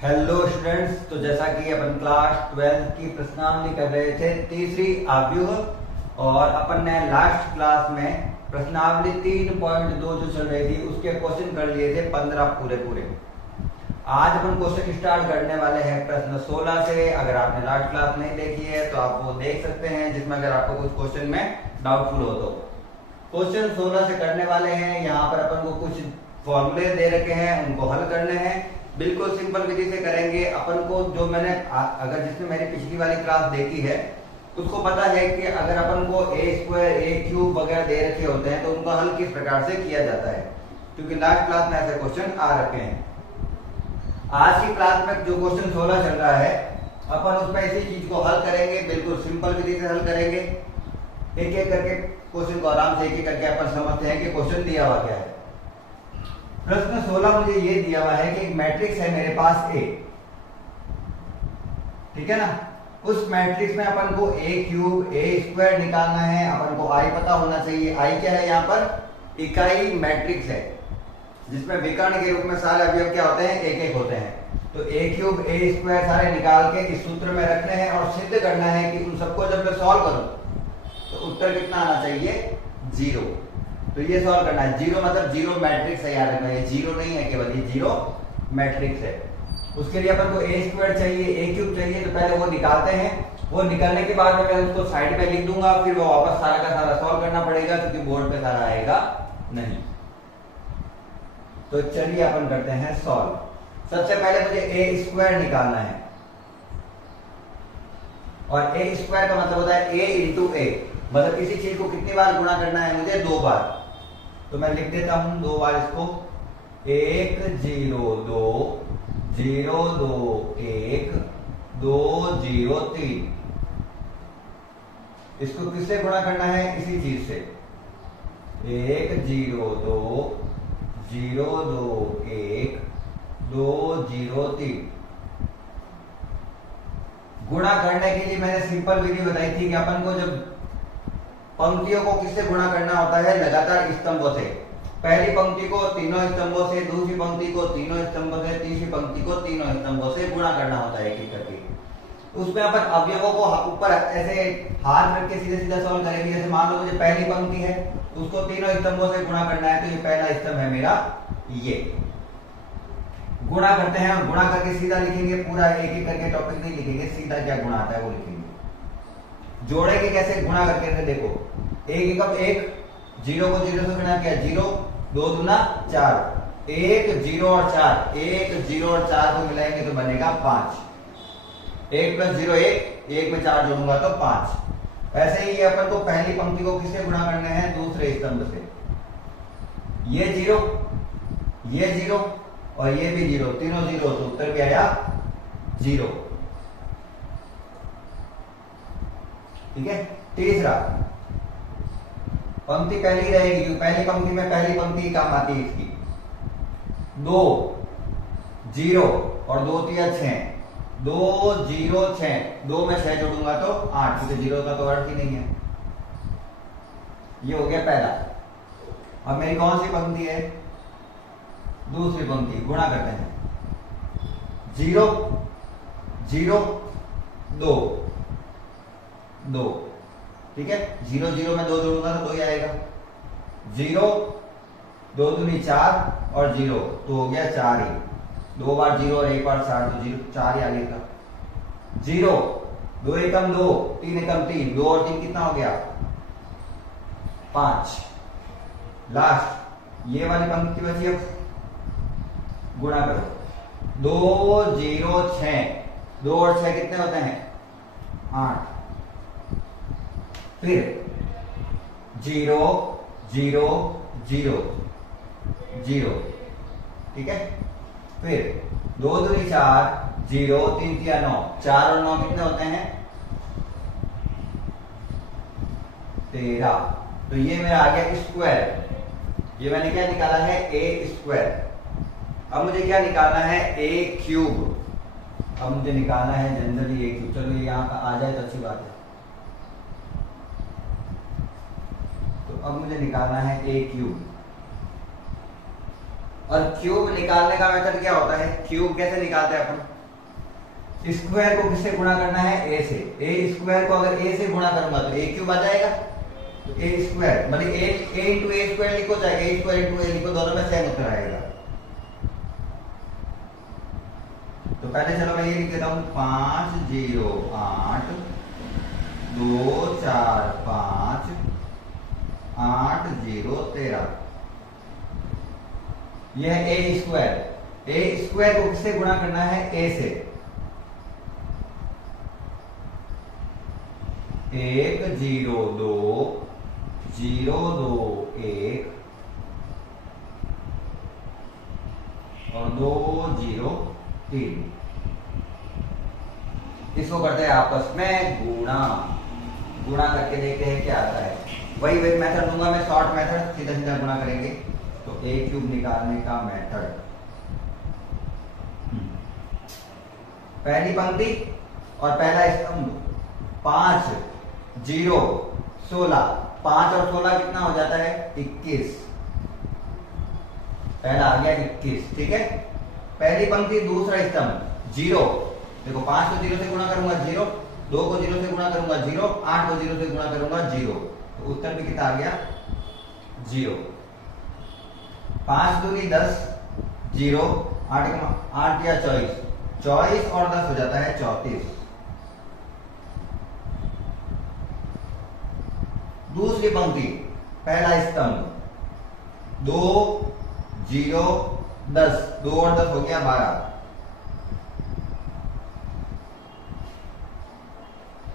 Hello students. तो जैसा कि अपन क्लास 12 की प्रश्नावली कर रहे थे, तीसरी आव्यूह, और अपन ने लास्ट क्लास में प्रश्नावली 3.2 जो चल रही थी उसके क्वेश्चन कर लिए थे 15 पूरे। आज अपन क्वेश्चन स्टार्ट करने वाले हैं प्रश्न 16 से। अगर आपने लास्ट क्लास नहीं देखी है तो आप वो देख सकते हैं, जिसमें अगर आपको कुछ क्वेश्चन में डाउटफुल हो तो। क्वेश्चन 16 से करने वाले हैं। यहाँ पर अपन को कुछ फॉर्मूले दे रखे हैं, उनको हल करने हैं। बिल्कुल सिंपल विधि से करेंगे। अपन को जो मैंने अगर जिसने मेरी पिछली वाली क्लास देखी है उसको पता है कि अगर अपन को ए स्क्वायर ए क्यूब वगैरह दे रखे होते हैं तो उनका हल किस प्रकार से किया जाता है, क्योंकि लास्ट क्लास में ऐसे क्वेश्चन आ रखे हैं। आज की क्लास में जो क्वेश्चन 16 चल रहा है अपन उसमें इसी चीज को हल करेंगे। बिल्कुल सिंपल विधि से हल करेंगे। एक एक करके क्वेश्चन को आराम से एक एक करके अपन समझते हैं कि क्वेश्चन दिया हुआ क्या है। प्रश्न 16 मुझे ये दिया हुआ है कि एक मैट्रिक्स है मेरे पास ए, ठीक है ना। उस मैट्रिक्स में अपन को ए क्यूब ए स्क्वायर निकालना है। अपन को आई पता होना चाहिए। आई क्या है? यहाँ पर इकाई मैट्रिक्स है जिसमें विकर्ण के रूप में सारे अवयव क्या होते हैं? एक एक होते हैं। तो ए क्यूब ए स्क्वायर सारे निकाल के इस सूत्र में रखने हैं और सिद्ध करना है कि उन सबको जब मैं सॉल्व करूं तो उत्तर कितना आना चाहिए? 0। तो ये सॉल्व करना है। 0 मतलब जीरो मैट्रिक्स है, याद रखना। ये जीरो नहीं है केवल, ये जीरो मैट्रिक्स है। उसके लिए अपन को ए स्क्वायर चाहिए, ए क्यूब चाहिए, तो पहले वो निकालते हैं। वो निकालने के बाद में मैं उसको साइड पे लिख दूंगा, फिर वो वापस सारा का सारा सॉल्व करना पड़ेगा क्योंकि बोर्ड पे सारा आएगा नहीं। तो चलिए अपन करते हैं सॉल्व। सबसे पहले मुझे ए स्क्वायर निकालना है, और ए स्क्वायर का मतलब होता है ए इंटू ए, मतलब किसी चीज को कितनी बार गुणा करना है मुझे? 2 बार। तो मैं लिख देता हूं 2 बार इसको। 1 0 2 0 2 1 2 0 3। इसको किससे गुणा करना है? इसी चीज से। 1 0 2 0 2 1 2 0 3। गुणा करने के लिए मैंने सिंपल विधि बताई थी कि अपन को जब पंक्तियों को किससे गुणा करना होता है? लगातार स्तंभों से। पहली पंक्ति को तीनों स्तंभों से, दूसरी पंक्ति को तीनों स्तंभों से, तीसरी पंक्ति को तीनों स्तंभों से गुणा करना होता है एक एक करके। उसमें अपन अवयवों को ऊपर ऐसे हाथ रख के सीधे सीधे सॉल्व करेंगे। जैसे मान लो मुझे पहली पंक्ति है, उसको तीनों स्तंभों से गुणा करना है, तो ये पहला स्तंभ है मेरा। ये गुणा करते हैं और गुणा करके सीधा लिखेंगे। पूरा एक एक करके टॉपिक नहीं लिखेंगे, सीधा क्या गुणा आता है वो लिखेंगे। जोड़ेंगे कैसे? गुणा करके देखो। एक एकम एक, 0 को 0 से गुणा किया 0, 2 दूना 4, 1 0 और 4, 1 0 और 4 को मिलाएंगे तो बनेगा 5। 1 प्लस 0 1, 1 में 4 जोड़ूंगा तो 5। ऐसे ही अपन को पहली पंक्ति को किससे गुणा करने हैं? दूसरे स्तंभ से। ये 0, ये 0 और ये भी 0, तीनों 0, तो उत्तर भी आया 0। ठीक है। तीसरा पंक्ति पहली रहेगी क्योंकि पहली पंक्ति में पहली पंक्ति काम आती है इसकी। 2 0 और 2 3 6, 2 0 6, 2 में 6 जोड़ूंगा तो 8, क्योंकि 0 का तो अर्थ ही नहीं है। ये हो गया पहला। अब मेरी कौन सी पंक्ति है? दूसरी पंक्ति। गुणा करते हैं। 0 0 2 2, ठीक है। 0 0 में 2 जोड़ूंगा तो 2 ही आएगा। 0 2 दूनी 4 और 0, तो हो गया 4 ही। 2 बार 0 और 1 बार 4, तो 0 4 ही आ गया। 0 2 एकम 2, 3 एकम 3, 2 और 3 कितना हो गया? 5। लास्ट ये वाली पंक्ति बची। अब गुणा करो। 2 0 6, 2 और 6 कितने होते हैं? 8। फिर 0 0 0 0, ठीक है। फिर 2 दूनी 4, 0 3 3 9, 4 और 9 कितने होते हैं? 13। तो ये मेरा आ गया स्क्वायर। ये मैंने क्या निकाला है? ए स्क्वायर। अब मुझे क्या निकालना है? ए क्यूब। अब मुझे निकालना है जनरली ए क्यूब। चलो ये यहाँ आ जाए तो अच्छी बात है। अब मुझे निकालना है ए क्यूब। और क्यूब निकालने का मेथड क्या होता है? क्यूब कैसे निकालते हैं अपन? स्क्वायर को किससे गुणा करना है? ए से। ए स्क्वायर को अगर ए से गुणा करूंगा तो ए क्यूब आ जाएगा। तो ए स्क्वायर मतलब ए इंटू ए स्क्वायर लिखो, चाहे ए स्क्वायर इंटू ए लिखो, दोनों में सेम उत्तर आएगा। तो पहले चलो मैं ये लिख देता हूं 5 0 8 2 4 5 8 0 13। यह है ए स्क्वायर। ए स्क्वायर को किससे गुणा करना है? ए से। 1 0 2 0 2 1 और 2 0 3। इसको करते हैं आपस में गुणा। गुणा करके देखते हैं क्या आता है। वही मेथड दूंगा मैं, शॉर्ट मेथड, सीधा सीधा गुणा करेंगे। तो ए क्यूब निकालने का मेथड, पहली पंक्ति और पहला स्तंभ 5 0 16। 5 और 16 कितना हो जाता है? 21। पहला आ गया 21, ठीक है। पहली पंक्ति दूसरा स्तंभ 0। देखो 5 को 0 से गुणा करूंगा 0, 2 को 0 से गुणा करूंगा 0, 8 को 0 से गुणा करूंगा 0। तो उत्तर भी कितना आ गया? 0। 5 दूनी 10, 0, 8 या 24, 24 और 10 हो जाता है 34। दूसरी पंक्ति पहला स्तंभ 2 0 10, 2 और 10 हो गया 12।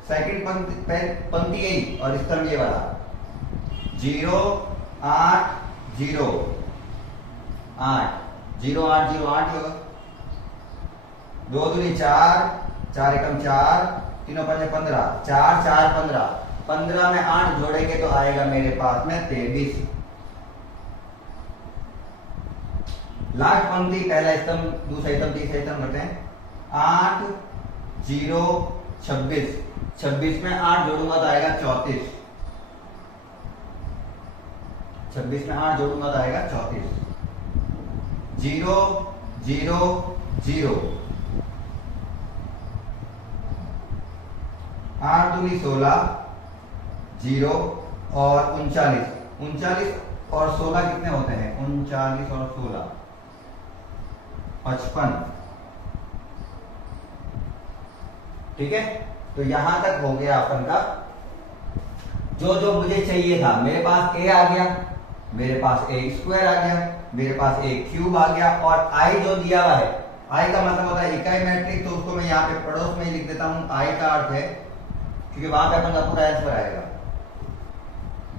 सेकंड पंक्ति यही और स्तंभ ये वाला 0 8 0 8 0 8 0 8 होगा। 2 दूनी 4, 4 एकम 4, 3 पंजे 15, 4 4 15। 15 में 8 जोड़ेंगे तो आएगा मेरे पास में 23। लास्ट पंक्ति पहला स्तंभ दूसरा स्तंभ तीसरा स्तंभ करते हैं 8 0 26। 26 में 8 जोड़ूंगा तो आएगा 34। 26 में 8 जोड़ूंगा तो आएगा 34। 0 0 0 8 दूनी 16, 0 और 39। 39 और 16 कितने होते हैं? 39 और 16 55। ठीक है, तो यहां तक हो गया अपन का। जो जो मुझे चाहिए था, मेरे पास ए आ गया, मेरे पास ए स्क्वायर आ गया, मेरे पास ए क्यूब आ गया, और आई जो दिया हुआ है, आई का मतलब होता है इकाई मैट्रिक, तो उसको मैं यहाँ पे पड़ोस में ही लिख देता हूं। आई का अर्थ है, क्योंकि वहां पे अपन का पूरा आंसर आएगा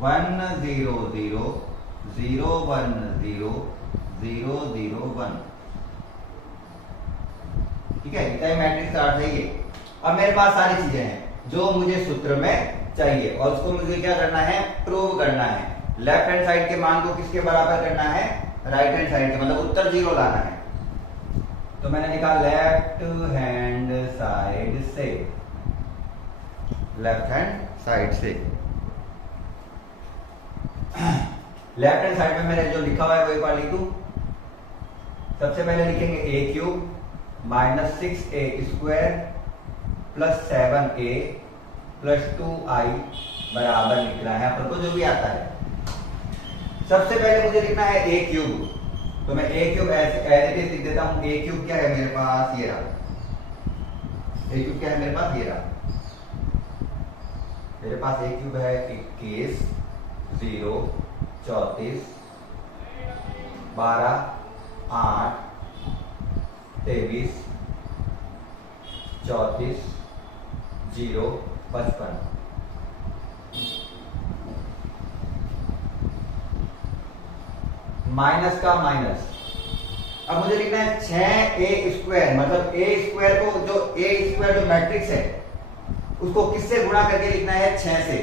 1 0 0 0 1 0 0 0 1। ठीक है, इकाई मैट्रिक्स का अर्थ है ये। अब मेरे पास सारी चीजें हैं जो मुझे सूत्र में चाहिए, और उसको मुझे क्या करना है? प्रूव करना है। लेफ्ट हैंड साइड के मान को किसके बराबर करना है? राइट हैंड साइड के, मतलब उत्तर 0 लाना है। तो मैंने लिखा लेफ्ट हैंड साइड से, लेफ्ट हैंड साइड से। लेफ्ट हैंड साइड में मैंने जो लिखा हुआ है वो एक बार लिखूं। सबसे पहले लिखेंगे A cube minus 6a square plus 7a plus 2i बराबर लिखना है अपन को, जो भी आता है। सबसे पहले मुझे लिखना है ए क्यूब, तो मैं ए क्यूब एज इट इज लिख देता हूं। ए क्यूब क्या है मेरे पास? ये रहा। ए क्यूब क्या है मेरे पास? ये रहा। मेरे पास ए क्यूब है 21 0 34 12 8 23 34 0 55। माइनस का माइनस। अब मुझे लिखना है 6a स्क्वायर, मतलब ए स्क्वायर को, जो ए स्क्वायर जो मैट्रिक्स है उसको किससे गुणा करके लिखना है? 6 से।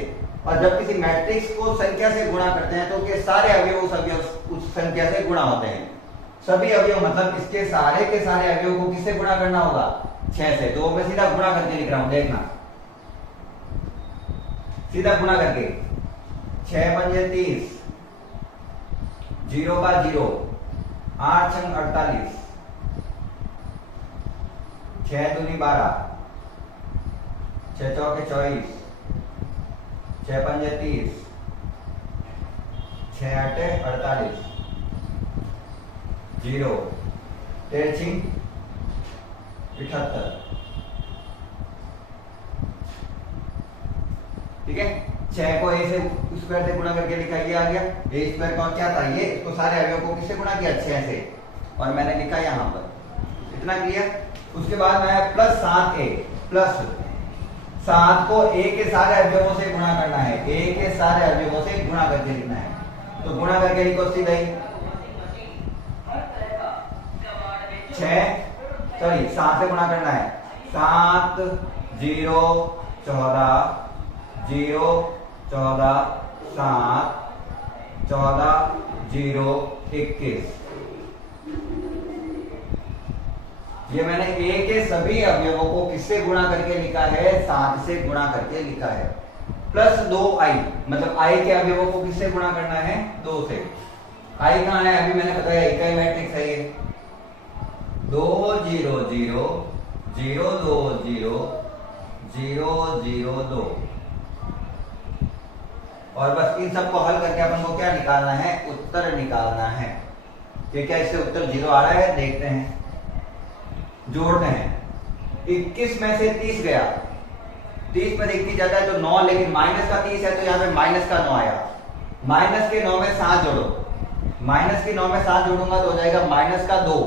और जब किसी मैट्रिक्स को संख्या से गुणा करते हैं तो उसके सारे अवयव उस संख्या से गुणा होते हैं। सभी अवयव मतलब इसके सारे के सारे अवयव को किससे गुणा करना होगा? 6 से। तो मैं सीधा गुणा करके लिख रहा हूं, देखना, सीधा गुणा करके 6 पंजे 30, 0 का 0, 8 छंग 48, 6 दूनी 12, 6 चौके 24, 6 पंजे 30, 6 आठे 48, 0, 13 छिंग 78। ठीक है, 6 को ए से स्क्वायर से गुणा करके लिखा, ये आ गया ए स्क्वायर का क्या था, ये इसको सारे अवयवों को किससे गुणा किया, 6 से, और मैंने लिखा यहाँ पर, इतना क्लियर। उसके बाद मैं प्लस 7a, प्लस 7 को a के सारे अवयवों से गुणा करना है, a के सारे अवयवों से गुणा करके लिखना है, तो गुणा करके लिखो सीधा ही 7 से गुणा करना है, 7 0 14 0 14 7 14 0 21। ये मैंने a के सभी अवयवों को किससे गुणा करके लिखा है, 7 से गुणा करके लिखा है। प्लस 2i, मतलब i के अवयवों को किससे गुणा करना है, 2 से। i कहां है, अभी मैंने बताया इकाई मैट्रिक्स है ये, 2 0 0 0 2 0 0 0 2, और बस इन सबको हल करके अपन को क्या निकालना है, उत्तर निकालना है। ये क्या इससे उत्तर 0 आ रहा है, देखते हैं, जोड़ते हैं। 21 में से 30 गया, 30 में से 21 जाता है तो 9, लेकिन माइनस का 30 है तो यहाँ पे माइनस का 9 आया। माइनस के 9 में 7 जोड़ो, माइनस के 9 में 7 जोड़ूंगा तो हो जाएगा माइनस का 2,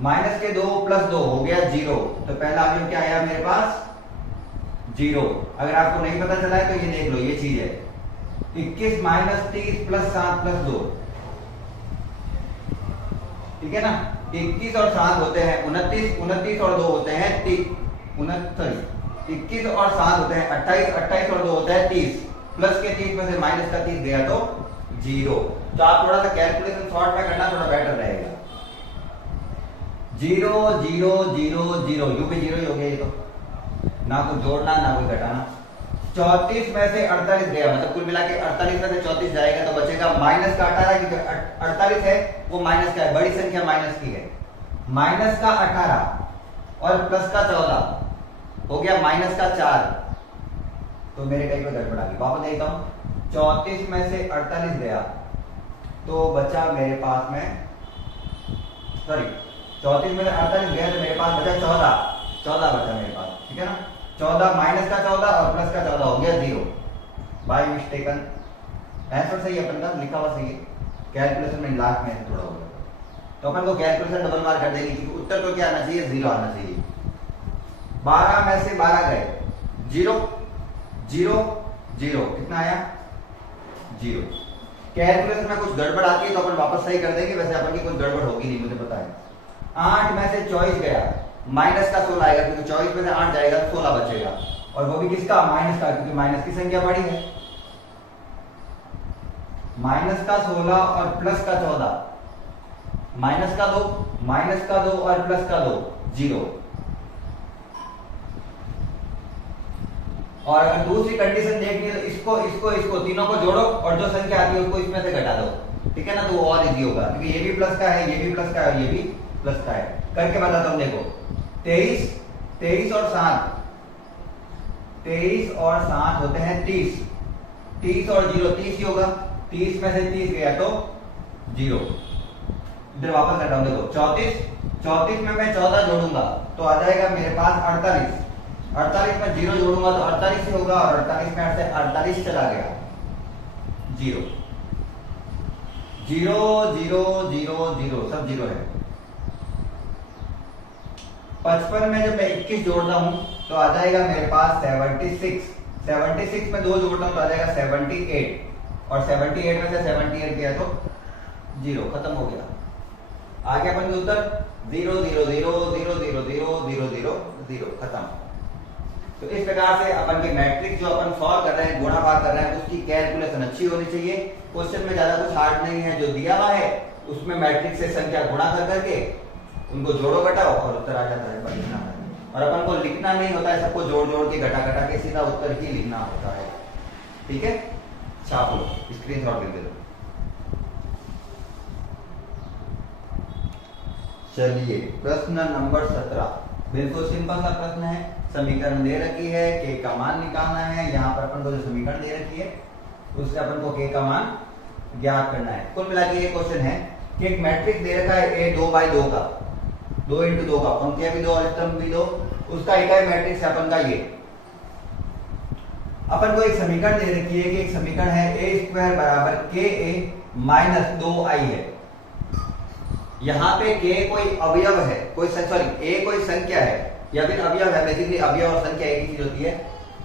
माइनस के 2 प्लस 2 हो गया 0। तो पहला अवयव क्या आया मेरे पास, 0। अगर आपको नहीं पता चला है तो ये देख लो, ये चीज है 21 माइनस 30 प्लस 7 प्लस 2, ठीक है ना। 21 और 7 होते हैं 29, 29 और 2 होते हैं 29, 21 और 7 होते हैं 28, 28 और 2 होता है 30, प्लस के 30 में से माइनस का 30 गया तो 0। तो आप थोड़ा सा कैलकुलेशन शॉर्ट में करना थोड़ा बेटर रहेगा। 0 0 0 0, यू भी 0 ही हो गया ये तो, ना कोई जोड़ना ना कोई घटाना। 34 में से 48 गया, मतलब कुल मिला के 48 में से 34 जाएगा तो बचेगा माइनस का 18, क्योंकि 48 है वो माइनस का है, बड़ी संख्या माइनस की है। माइनस का 18 और प्लस का 14 हो गया माइनस का 4, तो मेरे कहीं पर गड़बड़ आ गई, वापस देखता हूं। 34 में से 48 गया तो बचा मेरे पास में, सॉरी 34 में से 48 गया तो मेरे पास बचा 14 बचा मेरे पास, ठीक है ना। 14 माइनस का 14 और प्लस का 14 हो गया 0, बाय मिस्टेकन। आंसर सही है अपन का, लिखा हुआ सही है, कैलकुलेशन में लास्ट में थोड़ा हो गया तो अपन को कैलकुलेशन डबल मार्क कर देंगे, क्योंकि उत्तर तो क्या आना चाहिए, 0 आना चाहिए। 12 में से 12 गए, 0 0 0, कितना आया 0। कैलकुलेशन में कुछ गड़बड़ आती है तो अपन वापस सही कर देंगे, वैसे अपन की कुछ गड़बड़ होगी नहीं, मुझे पता है। 8 में से 24 गया, माइनस का 16 आएगा, क्योंकि 24 में से 8 जाएगा तो 16 बचेगा, और वो भी किसका, माइनस का, क्योंकि माइनस की संख्या बड़ी है। माइनस का 16 और प्लस का 14, माइनस का 2, माइनस का 2 और प्लस का 2 0। और अगर दूसरी कंडीशन देखनी है तो इसको इसको इसको तीनों को जोड़ो और जो संख्या आती है उसको इसमें से घटा दो, ठीक है ना, तो वो और इजी होगा, क्योंकि ये भी प्लस का है, ये भी प्लस का है और ये भी प्लस का है। करके बताता हूं, देखो 23 और 7, 23 और 7 होते हैं 30, 30 और 0 30 ही होगा, 30 में से 30 गया तो 0। इधर वापस घटाऊं, देखो 34 में मैं 14 जोड़ूंगा तो आ जाएगा मेरे पास 48, 48 में 0 जोड़ूंगा तो 48 ही होगा, और 48 में से 48 चला गया 0 0 0 0 0, सब 0 है। 55 में जब मैं 21 जोड़ता हूं तो आ जाएगा मेरे पास 76, 76 में 2 जोड़ता हूं तो आ जाएगा 78, और 78 में से 78 गया तो 0, खत्म हो गया। आगे अपन के उत्तर 0 0 0 0 0 0 0 0 0, खत्म। तो इस प्रकार से अपन के मैट्रिक्स जो अपन सॉल्व कर रहे हैं, गुणा भाग कर रहे हैं, उसकी कैलकुलेशन अच्छी होनी चाहिए। क्वेश्चन में ज्यादा कुछ हार्ड नहीं है, जो दिया हुआ है उसमें मैट्रिक्स से संख्या गुणा कर करके उनको जोड़ो घटाओ और उत्तर आ जाता है, लिखना है। और अपन को लिखना नहीं होता है, सबको जोड़ जोड़ के घटा घटा के सीधा उत्तर ही लिखना होता है, ठीक है। छाप लो, स्क्रीनशॉट ले लो। चलिए प्रश्न नंबर 17 बिल्कुल सिंपल सा प्रश्न है। समीकरण दे रखी है, के का मान निकालना है। यहाँ पर अपन को जो समीकरण दे रखी है उससे अपन को के का मान ज्ञात करना है। कुल मिला के ये क्वेश्चन है कि एक मैट्रिक्स दे रखा है ए 2/2 का, 2x2 का, पंक्तियां भी 2 और स्तंभ भी 2, उसका इकाई मैट्रिक्स है अपन का ये। अपन को एक समीकरण दे रखी है कि एक समीकरण है a² बराबर ka - 2i है। यहाँ पे k कोई अवयव है, कोई सॉरी a कोई संख्या है या फिर अवयव है। बेसिकली अवयव और संख्या एक ही चीज होती है।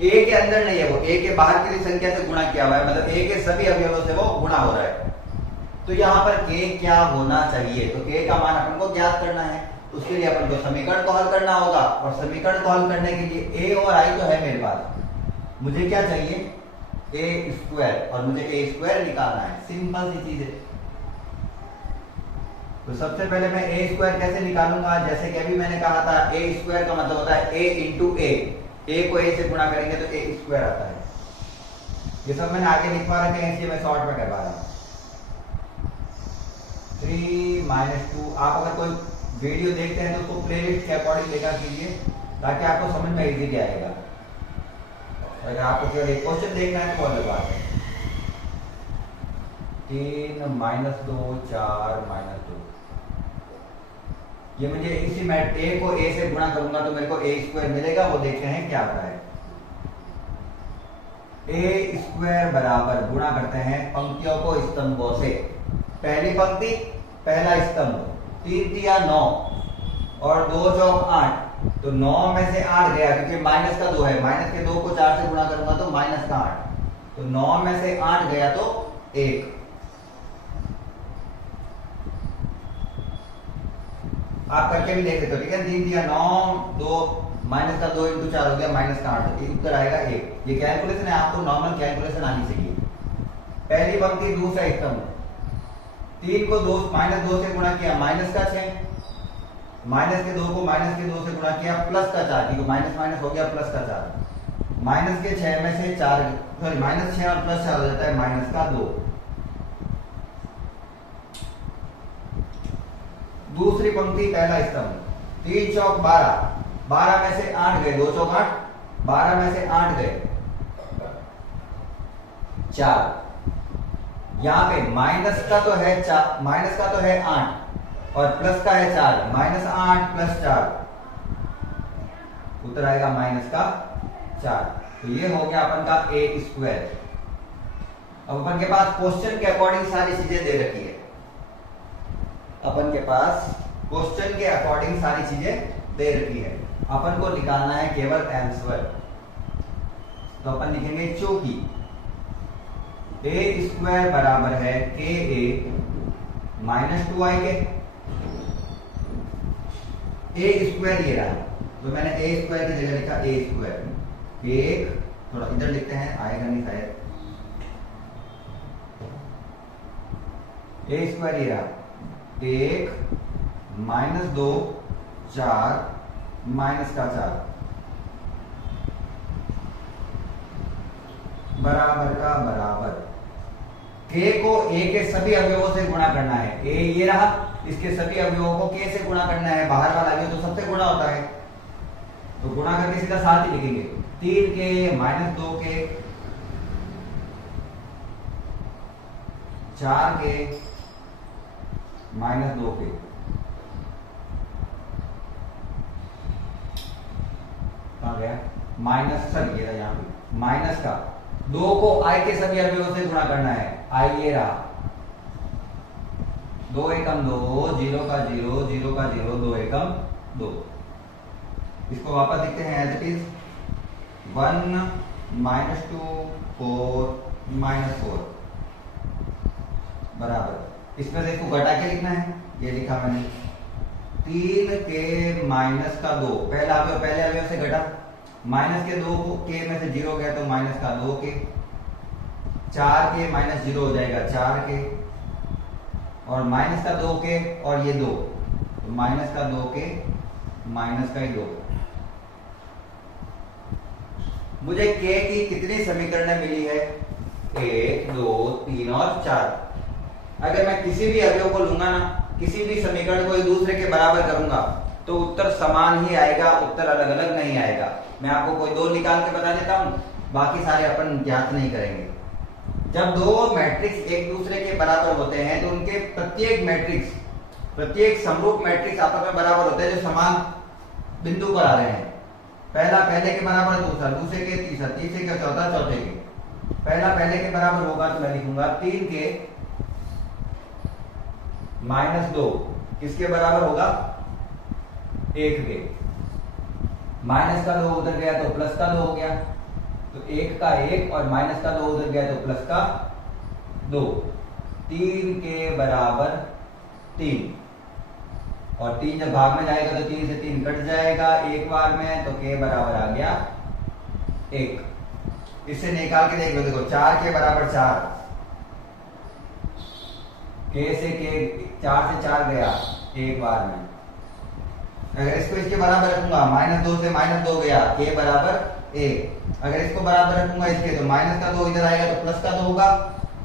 a के अंदर नहीं है, वो a के बाहर की संख्या से गुणा किया हुआ है, मतलब a के सभी अवयवों से वो गुणा हो रहा है। तो यहाँ पर k क्या होना चाहिए, तो k का मान अपन को ज्ञात करना है। उसके लिए अपन को समीकरण को हल करना होगा, और समीकरण को हल करने के लिए a और i तो है मेरे पास, मुझे क्या चाहिए a², और मुझे a² निकालना है। सिंपल सी चीज है। तो सबसे पहले मैं a² कैसे निकालूंगा, जैसे कि अभी मैंने कहा था a² का मतलब होता है a इंटू a को a से गुणा करेंगे तो a² आता है। ये सब मैंने आगे लिखवा रखे हैं, इसलिए मैं शॉर्ट में करवा रहा हूँ। 3 - 2। आप अगर कोई वीडियो देखते हैं तो उसको प्लेलिस्ट के अकॉर्डिंग देखा कीजिए, ताकि आपको समझ में इजीली आएगा। अगर आपको केवल एक क्वेश्चन देखना है तो अलग बात है। 3 - 2 4 - 2। ये मुझे इसी मैं a को a से गुणा करूंगा तो मेरे को a² मिलेगा। वो देखते हैं क्या आता है। a² बराबर गुणा करते हैं पंक्तियों को स्तंभों से। पहली पंक्ति पहला स्तंभ 3 × 9 और 2 × 4 8, तो 9 में से 8 गया क्योंकि माइनस का 2 है। माइनस के 2 को 4 से गुणा करूंगा तो माइनस का 8, तो 9 में से 8 गया तो 1। आप करके भी देख सकते हो, ठीक है। 3 × 9 2 माइनस का 2 × 4 हो गया माइनस का 8, तो उत्तर आएगा 1। ये कैलकुलेशन है, आपको नॉर्मल कैलकुलेशन आनी चाहिए। पहली पंक्ति दूसरा स्तंभ 3 को 2 -2 से गुणा किया माइनस का 6, माइनस के 2 को माइनस के 2 से गुणा किया प्लस का 4, क्योंकि माइनस माइनस हो गया प्लस का 4। माइनस के 6 में से 4 सॉरी माइनस 6 और प्लस 4 हो जाता है माइनस का 2। दूसरी पंक्ति पहला स्तंभ 3 × 12, 12 में से 8 गए, 2 × 8, 12 में से 8 गए 4। यहाँ पे माइनस का तो है 4, माइनस का तो है 8 और प्लस का है 4, -8 + 4, उत्तर आएगा माइनस का 4। तो ये हो गया अपन का a²। अब अपन के पास क्वेश्चन के अकॉर्डिंग सारी चीजें दे रखी है। अपन के पास क्वेश्चन के अकॉर्डिंग सारी चीजें दे रखी है, अपन को निकालना है केवल आंसर। तो अपन लिखेंगे चूंकि a² बराबर है ka - 2i के, a² ये रहा, तो मैंने a² की जगह लिखा a²। एक थोड़ा इधर लिखते हैं, आएगा नहीं शायद। a² ये रहा 1 - 2 4 माइनस का 4 बराबर का बराबर। k को a के सभी अवयवों से गुणा करना है। a ये रहा, इसके सभी अवयवों को k से गुणा करना है। बाहर वाला अवयव तो सबसे गुणा होता है, तो गुणा करके सीधा साथ ही लिखेंगे। 3k - 2k 4k -2k। कहाँ गया माइनस, सर ये रहा यहाँ पे माइनस का 2 को i के सभी अवयवों से गुणा करना है। i ये रहा 2 एकम 2, 0 का 0, 0 का 0, 2 एकम 2। इसको वापस लिखते हैं एज इट इज 1 - 2 4 -4 बराबर। इसमें से इसको घटा के लिखना है, ये लिखा मैंने 3k - का 2, पहला अवयव पहले अवयव से घटा, माइनस के 2 को k में से 0 गया तो माइनस का 2k, 4k - 0 हो जाएगा 4k, और माइनस का 2k और ये 2, तो माइनस का 2k माइनस का 2। मुझे k की कितनी समीकरणें मिली है 1 2 3 और 4। अगर मैं किसी भी अवयव को लूंगा ना किसी भी समीकरण को एक दूसरे के बराबर करूंगा तो उत्तर समान ही आएगा, उत्तर अलग अलग नहीं आएगा। मैं आपको कोई दो निकाल के बता देता हूं, बाकी सारे अपन ज्ञात नहीं करेंगे। जब दो मैट्रिक्स एक दूसरे के बराबर होते हैं तो उनके प्रत्येक समरूप मैट्रिक्स आपस में बराबर होते हैं जो समान बिंदु पर आ रहे हैं। पहला पहले के बराबर, दूसरा दूसरे के, तीसरा तीसरे के, चौथा चौथे के। पहला पहले के बराबर होगा तो मैं लिखूंगा 3 के -2 किसके बराबर होगा? 1 के। माइनस का 2 उधर गया तो प्लस का 2 हो गया, तो 1 का 1 और माइनस का 2 उधर गया तो प्लस का 2। 3 के बराबर 3, और 3 जब भाग में जाएगा तो 3 से 3 कट जाएगा एक बार में, तो के बराबर आ गया 1। इससे निकाल के देख लो, देखो 4 के बराबर 4, के से के 4 से 4 गया एक बार में। अगर इसको इसके बराबर रखूंगा, -2 से -2 गया, के बराबर 1। अगर इसको बराबर रखूंगा इसके, तो माइनस का 2 इधर आएगा तो प्लस का 2 होगा,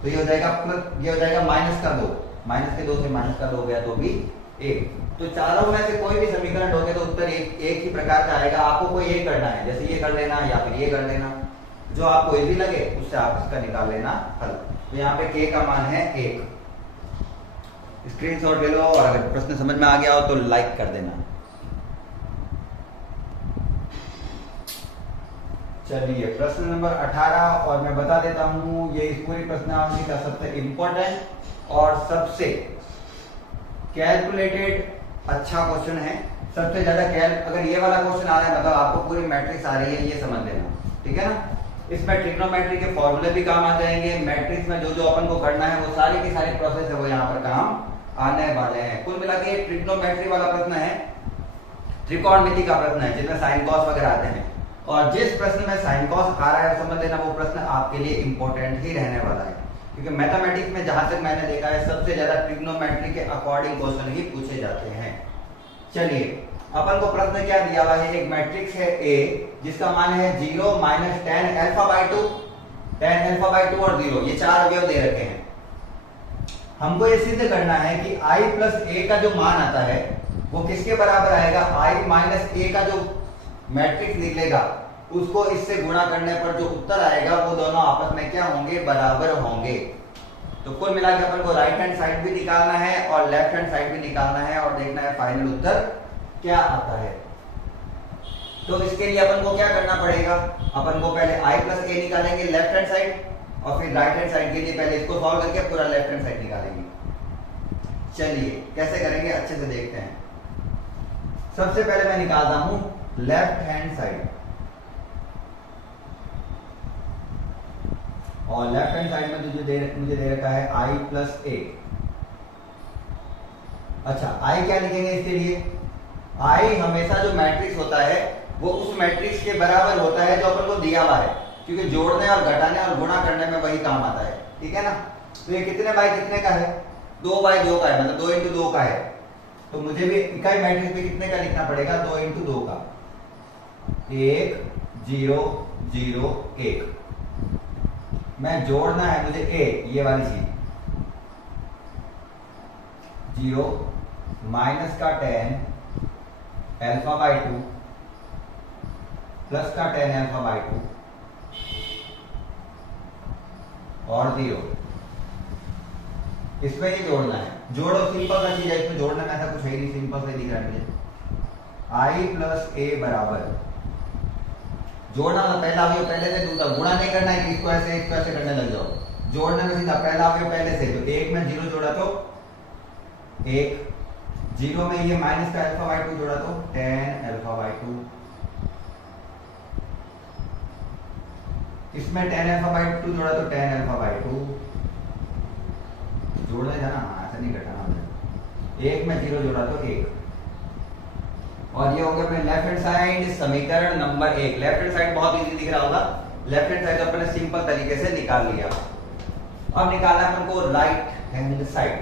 तो ये हो जाएगा प्लस, ये हो जाएगा माइनस का 2। माइनस के 2 से माइनस का 2 गया तो भी 1। तो चारों में से कोई भी समीकरण लोगे तो उत्तर एक ही प्रकार का आएगा। आपको कोई एक करना है, जैसे ये कर लेना या फिर ये कर लेना, जो आपको इजी लगे उससे आप इसका निकाल लेना हल। तो यहाँ पे के का मान है 1। स्क्रीनशॉट ले लो, और अगर प्रश्न समझ में आ गया हो तो लाइक कर देना। चलिए प्रश्न नंबर 18, और मैं बता देता हूं ये इस पूरी प्रश्नावली का सबसे इंपॉर्टेंट और सबसे कैलकुलेटेड अच्छा क्वेश्चन है। सबसे ज्यादा अगर ये वाला क्वेश्चन आ रहा है मतलब आपको पूरी मैट्रिक्स आ रही है, ये समझ लेना, ठीक है ना। इसमें ट्रिग्नोमेट्री के फॉर्मूले भी काम आ जाएंगे। मैट्रिक्स में जो जो अपन को करना है वो सारी की सारी प्रोसेस है वो यहाँ पर काम आने वाले हैं। कुल मिला के ट्रिग्नोमेट्री वाला प्रश्न है, त्रिकोणमिति का प्रश्न है जिसमें साइन कॉस वगैरह आते हैं। और जिस प्रश्न में साइन कॉस आ रहा है समझ लेना वो प्रश्न आपके लिए इंपॉर्टेंट ही रहने वाला है, क्योंकि मैथमेटिक्स में जहां तक मैंने देखा है सबसे ज्यादा ट्रिग्नोमेट्री के अकॉर्डिंग क्वेश्चन ही पूछे जाते हैं। चलिए अपन को प्रश्न क्या दिया हुआ है, एक मैट्रिक्स है A जिसका मान है 0 - tan α/2, tan α/2 और 0, ये चार अवयव दे रखे हैं। हमको ये सिद्ध करना है कि I + A का जो मान आता है वो किसके बराबर आएगा? I - A का जो मैट्रिक्स निकलेगा उसको इससे गुणा करने पर जो उत्तर आएगा वो दोनों आपस में क्या होंगे? बराबर होंगे। तो कुल मिला के अपन को राइट हैंड साइड भी निकालना है और लेफ्ट हैंड साइड भी निकालना है और देखना है फाइनल उत्तर क्या आता है। तो इसके लिए अपन को क्या करना पड़ेगा? अपन को पहले I + A निकालेंगे लेफ्ट हैंड साइड, और फिर राइट हैंड साइड के लिए पहले इसको सॉल्व करके पूरा लेफ्ट हैंड साइड निकालेंगे। चलिए कैसे करेंगे अच्छे से देखते हैं। सबसे पहले मैं निकालता हूं लेफ्ट हैंड साइड, और लेफ्ट हैंड साइड में मुझे दे रखा है I + A। अच्छा I क्या लिखेंगे इसके लिए? I हमेशा जो मैट्रिक्स होता है वो उस मैट्रिक्स के बराबर होता है जो अपन को दिया हुआ है, क्योंकि जोड़ने और घटाने और गुणा करने में वही काम आता है, ठीक है ना। तो ये कितने बाय कितने का है? 2/2 का है, मतलब 2 × 2 का है। तो मुझे भी इकाई मैट्रिक्स में कितने का लिखना पड़ेगा? 2 × 2 का। 1 0 0 1। मैं जोड़ना है मुझे A, ये वाली चीज 0 माइनस का tan α/2 प्लस का tan α/2 और 0। इसमें ये जोड़ना है। जोड़ो सिंपल सा चीज है, इसमें जोड़ने में ऐसा कुछ है नहीं, सिंपल से दिख रहा है मुझे। I + A बराबर जोड़ना था पहला अवयव पहले से, दूसरा गुणा नहीं करना है कि इसको ऐसे करने लग जाओ। जोड़ने में सीधा पहला अवयव पहले से, तो 1 में 0 जोड़ा तो 1, 0 में ये माइनस का α/2 जोड़ा तो tan α/2, इसमें tan α/2 जोड़ा तो tan α/2। जोड़ने जाना, ऐसा नहीं घटाना। 1 में 0 जोड़ा तो 1, और ये हो गया अपने लेफ्ट हैंड साइड समीकरण नंबर 1। लेफ्ट हैंड साइड बहुत इजी दिख रहा होगा, लेफ्ट हैंड साइड अपने सिंपल तरीके से निकाल लिया। अब निकालना है अपन को right hand side,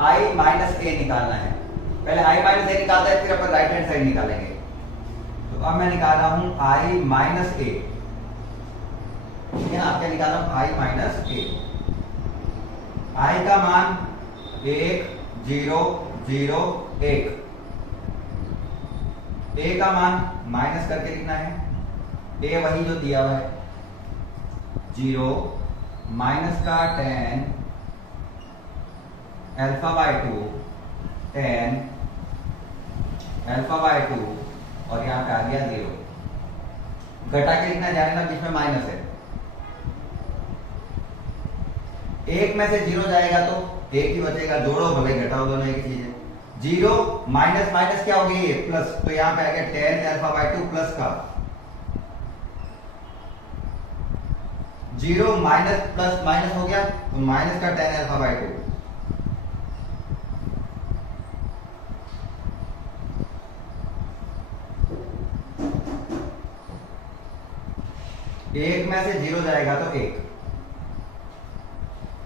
I - A निकालना है। पहले I - A निकालते हैं फिर अपन राइट हैंड साइड निकालेंगे। तो अब मैं निकाल रहा हूं I - A, ठीक है ना। आप क्या निकाल रहा हूं? I - A। I का मान 1 0 0 1, a का मान माइनस करके लिखना है, a वही जो दिया हुआ है 0 माइनस का tan alpha by 2 tan alpha by 2 और यहाँ पे आ गया 0, घटा के लिखना ध्यान रखना बीच में माइनस है, एक में से 0 जाएगा तो एक ही बचेगा, जोड़ो भले घटाओ दोनों एक चीज है। 0 माइनस माइनस क्या हो गई है प्लस, तो यहाँ पे आ गया tan अल्फा बाय 2 प्लस का 0 माइनस प्लस माइनस हो गया तो माइनस का tan अल्फा बाय 2, एक में से 0 जाएगा तो 1,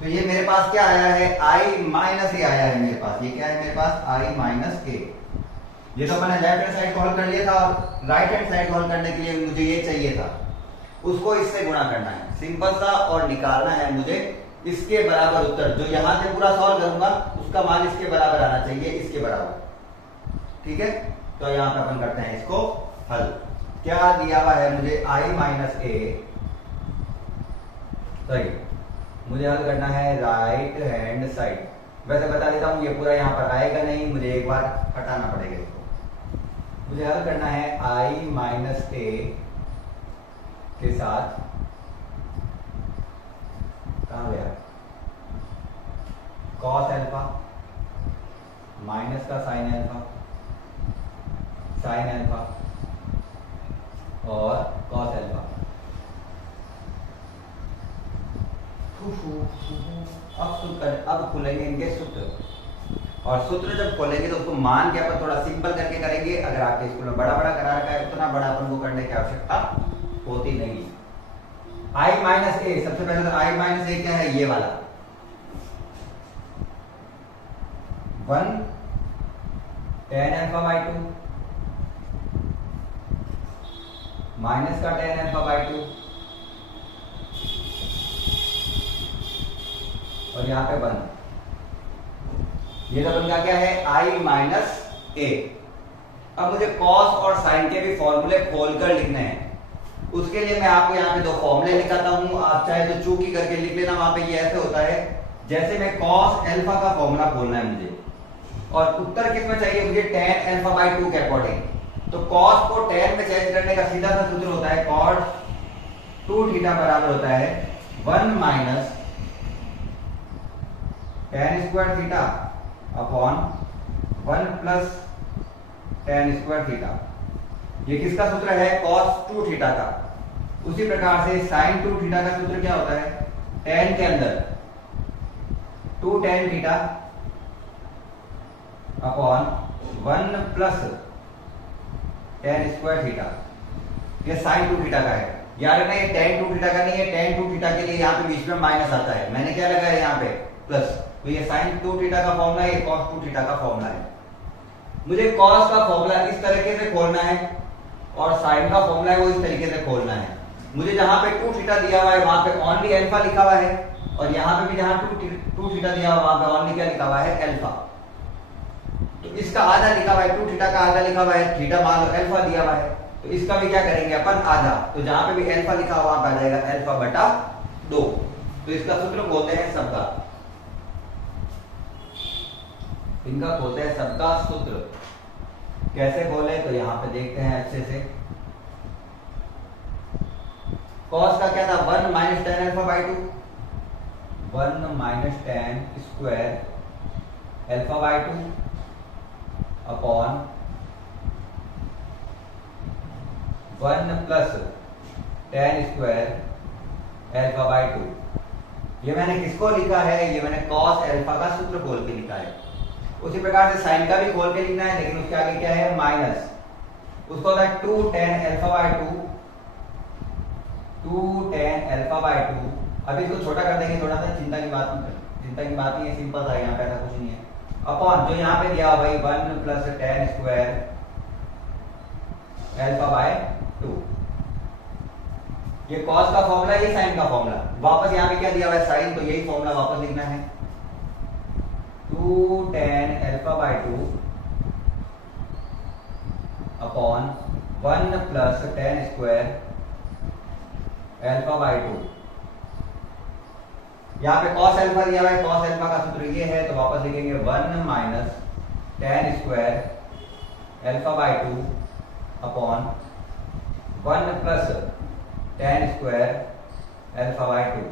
तो ये मेरे पास क्या आया है i माइनस ए आया है मेरे पास, ये क्या है मेरे पास i माइनस ए। ये तो मैंने लेफ्ट हैंड साइड कॉल कर लिया था और राइट हैंड साइड कॉल करने के लिए मुझे ये चाहिए था, उसको इससे गुणा करना है सिंपल सा, और निकालना है मुझे इसके बराबर उत्तर, जो यहां से पूरा सॉल्व करूंगा उसका मान इसके बराबर आना चाहिए, इसके बराबर, ठीक है। तो यहां पे अपन करते हैं इसको हल। क्या दिया हुआ है मुझे i माइनस ए, सही, मुझे हल करना है राइट हैंड साइड। वैसे बता देता हूं ये पूरा यहां पर आएगा नहीं, मुझे एक बार हटाना पड़ेगा इसको। मुझे हल करना है i माइनस ए के साथ, कहां गया, कॉस अल्फा माइनस का साइन अल्फा, साइन अल्फा और कॉस अल्फा। अब खुलेंगे इनके सूत्र, और सूत्र जब खोलेंगे तो उसको मान के अपन थोड़ा सिंपल करके करेंगे। अगर आपके स्कूल में बड़ा बड़ा करा रखा है उतना बड़ा अपन को करने की आवश्यकता होती नहीं। i माइनस ए, सबसे पहले तो i माइनस ए क्या है, ये वाला 1 tan अल्फा बाय 2 माइनस का tan अल्फा बाय 2 और यहाँ पे 1, ये तो बन गया क्या है i माइनस ए। अब मुझे cos और sin के भी फॉर्मूले खोलकर लिखने हैं, उसके लिए मैं आपको यहाँ पे दो फॉर्मूले लिखाता हूँ, आप चाहे तो चूकी करके लिख लेना। वहां पे ये ऐसे होता है जैसे मैं cos अल्फा का फॉर्मूला खोलना है मुझे, और उत्तर किस में चाहिए मुझे tan अल्फा बाय 2 के अकॉर्डिंग। तो cos को tan में चेंज करने का सीधा सा सूत्र होता है cos 2 थीटा बराबर होता है 1 minus tan square theta upon 1 plus tan square theta. ये किसका सूत्र है, cos 2 थीटा का। उसी प्रकार से sin 2 थीटा का सूत्र क्या होता है, tan के अंदर 2 tan theta upon 1 plus tan square theta. ये sin 2 थीटा का है, याद रखना ये tan 2 थीटा का नहीं है। tan 2 थीटा के लिए यहाँ पे बीच में माइनस आता है, मैंने क्या लगाया यहाँ पे प्लस, तो ये sin 2 थीटा का फॉर्मूला है, ये cos 2 थीटा का फॉर्मूला है। मुझे cos का फॉर्मूला इस तरीके से खोलना है और sin का फॉर्मूला है वो इस तरीके से खोलना है। मुझे जहां पे 2 थीटा दिया हुआ है वहां पे ओनली अल्फा लिखा हुआ है, और यहाँ पे भी जहां 2 थीटा दिया हुआ वहां पे ओनली क्या लिखा हुआ है, अल्फा। तो इसका आधा लिखा हुआ है, 2 थीटा का आधा लिखा हुआ है, थीटा मान लो अल्फा दिया हुआ है, तो इसका भी क्या करेंगे अपन आधा। तो जहां पे भी अल्फा लिखा हुआ वहां पे आ जाएगा अल्फा बटा 2। तो इसका सूत्र खोलते हैं सबका, इनका खोलते हैं सबका सूत्र। कैसे खोले तो यहाँ पे देखते हैं अच्छे से। cos का क्या था, 1 minus tan alpha by 2, 1 minus tan square alpha by 2 upon 1 plus tan square alpha by 2। ये मैंने किसको लिखा है, ये मैंने cos अल्फा का सूत्र खोल के लिखा है। उसी प्रकार से साइन का भी खोल के लिखना है, लेकिन उसके आगे क्या है माइनस, उसको होता है 2 tan alpha by 2, 2 tan alpha by 2। अभी इसको छोटा कर देंगे थोड़ा सा, चिंता की बात नहीं है, सिंपल था, यहाँ पे ऐसा कुछ नहीं है। अपॉन जो यहाँ पे दिया हुआ भाई 1 plus tan square alpha by 2। ये cos का फॉर्मूला, ये sin का फॉर्मूला। वापस यहाँ पे क्या दिया हुआ है साइन, तो यही फॉर्मूला वापस लिखना है। 2 tan alpha by 2 upon 1 plus tan square alpha by 2। यहाँ पे cos अल्फा दिया हुआ है, cos अल्फा का सूत्र ये है, तो वापस लिखेंगे 1 minus tan square alpha by 2 upon 1 plus tan square alpha by 2।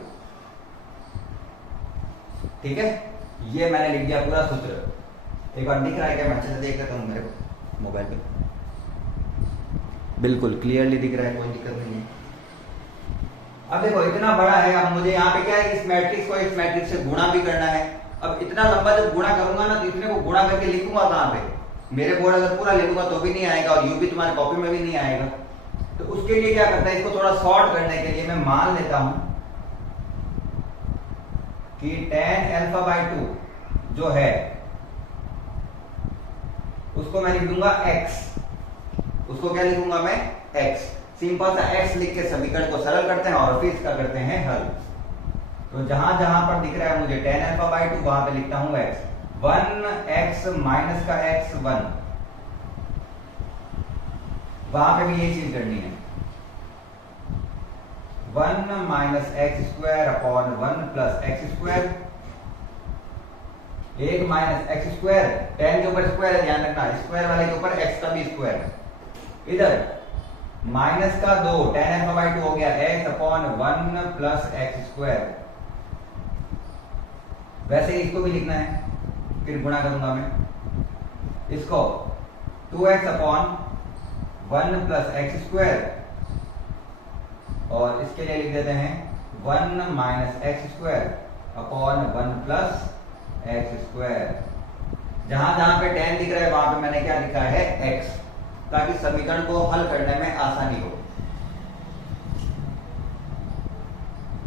ठीक है, ये मैंने लिख दिया पूरा सूत्र। एक बार दिख रहा है क्या? मैं अच्छे से देख लेता हूँ मेरे मोबाइल पे। बिल्कुल क्लियरली दिख रहा है, कोई दिक्कत नहीं है। अब देखो इतना बड़ा है, अब मुझे यहाँ पे क्या है, इस मैट्रिक्स को इस मैट्रिक्स से गुणा भी करना है। अब इतना लंबा जब गुणा करूंगा ना, तो इतने को गुणा करके लिखूंगा कहाँ पे? मेरे बोर्ड अगर पूरा लिखूंगा तो भी नहीं आएगा, और यू भी तुम्हारी कॉपी में भी नहीं आएगा। तो उसके लिए क्या करता है, इसको थोड़ा शॉर्ट करने के लिए मैं मान लेता हूं कि tan अल्फा बाई 2 जो है उसको मैं लिख दूंगा x। उसको क्या लिखूंगा मैं? x। सिंपल सा x लिख के समीकरण को सरल करते हैं और फिर इसका करते हैं हल। तो जहां जहां पर दिख रहा है मुझे tan अल्फा बाई 2, वहां पे लिखता हूं x। 1x माइनस का x 1, वहां पे भी यही चीज करनी है। 1 minus x square upon 1 plus x square. 1 minus x square, tan के ऊपर स्क्वायर है, ध्यान रखना, स्क्वायर वाले के ऊपर x का भी स्क्वायर है। इधर माइनस का 2 tan अल्फा बाई 2 हो गया x upon 1 plus x square. वैसे ही इसको भी लिखना है, फिर गुणा करूंगा मैं इसको 2x upon 1 plus x square, और इसके लिए लिख देते हैं 1 minus x square upon 1 plus x square. जहां जहां पे tan दिख रहा है वहां पे मैंने क्या लिखा है? x, ताकि समीकरण को हल करने में आसानी हो।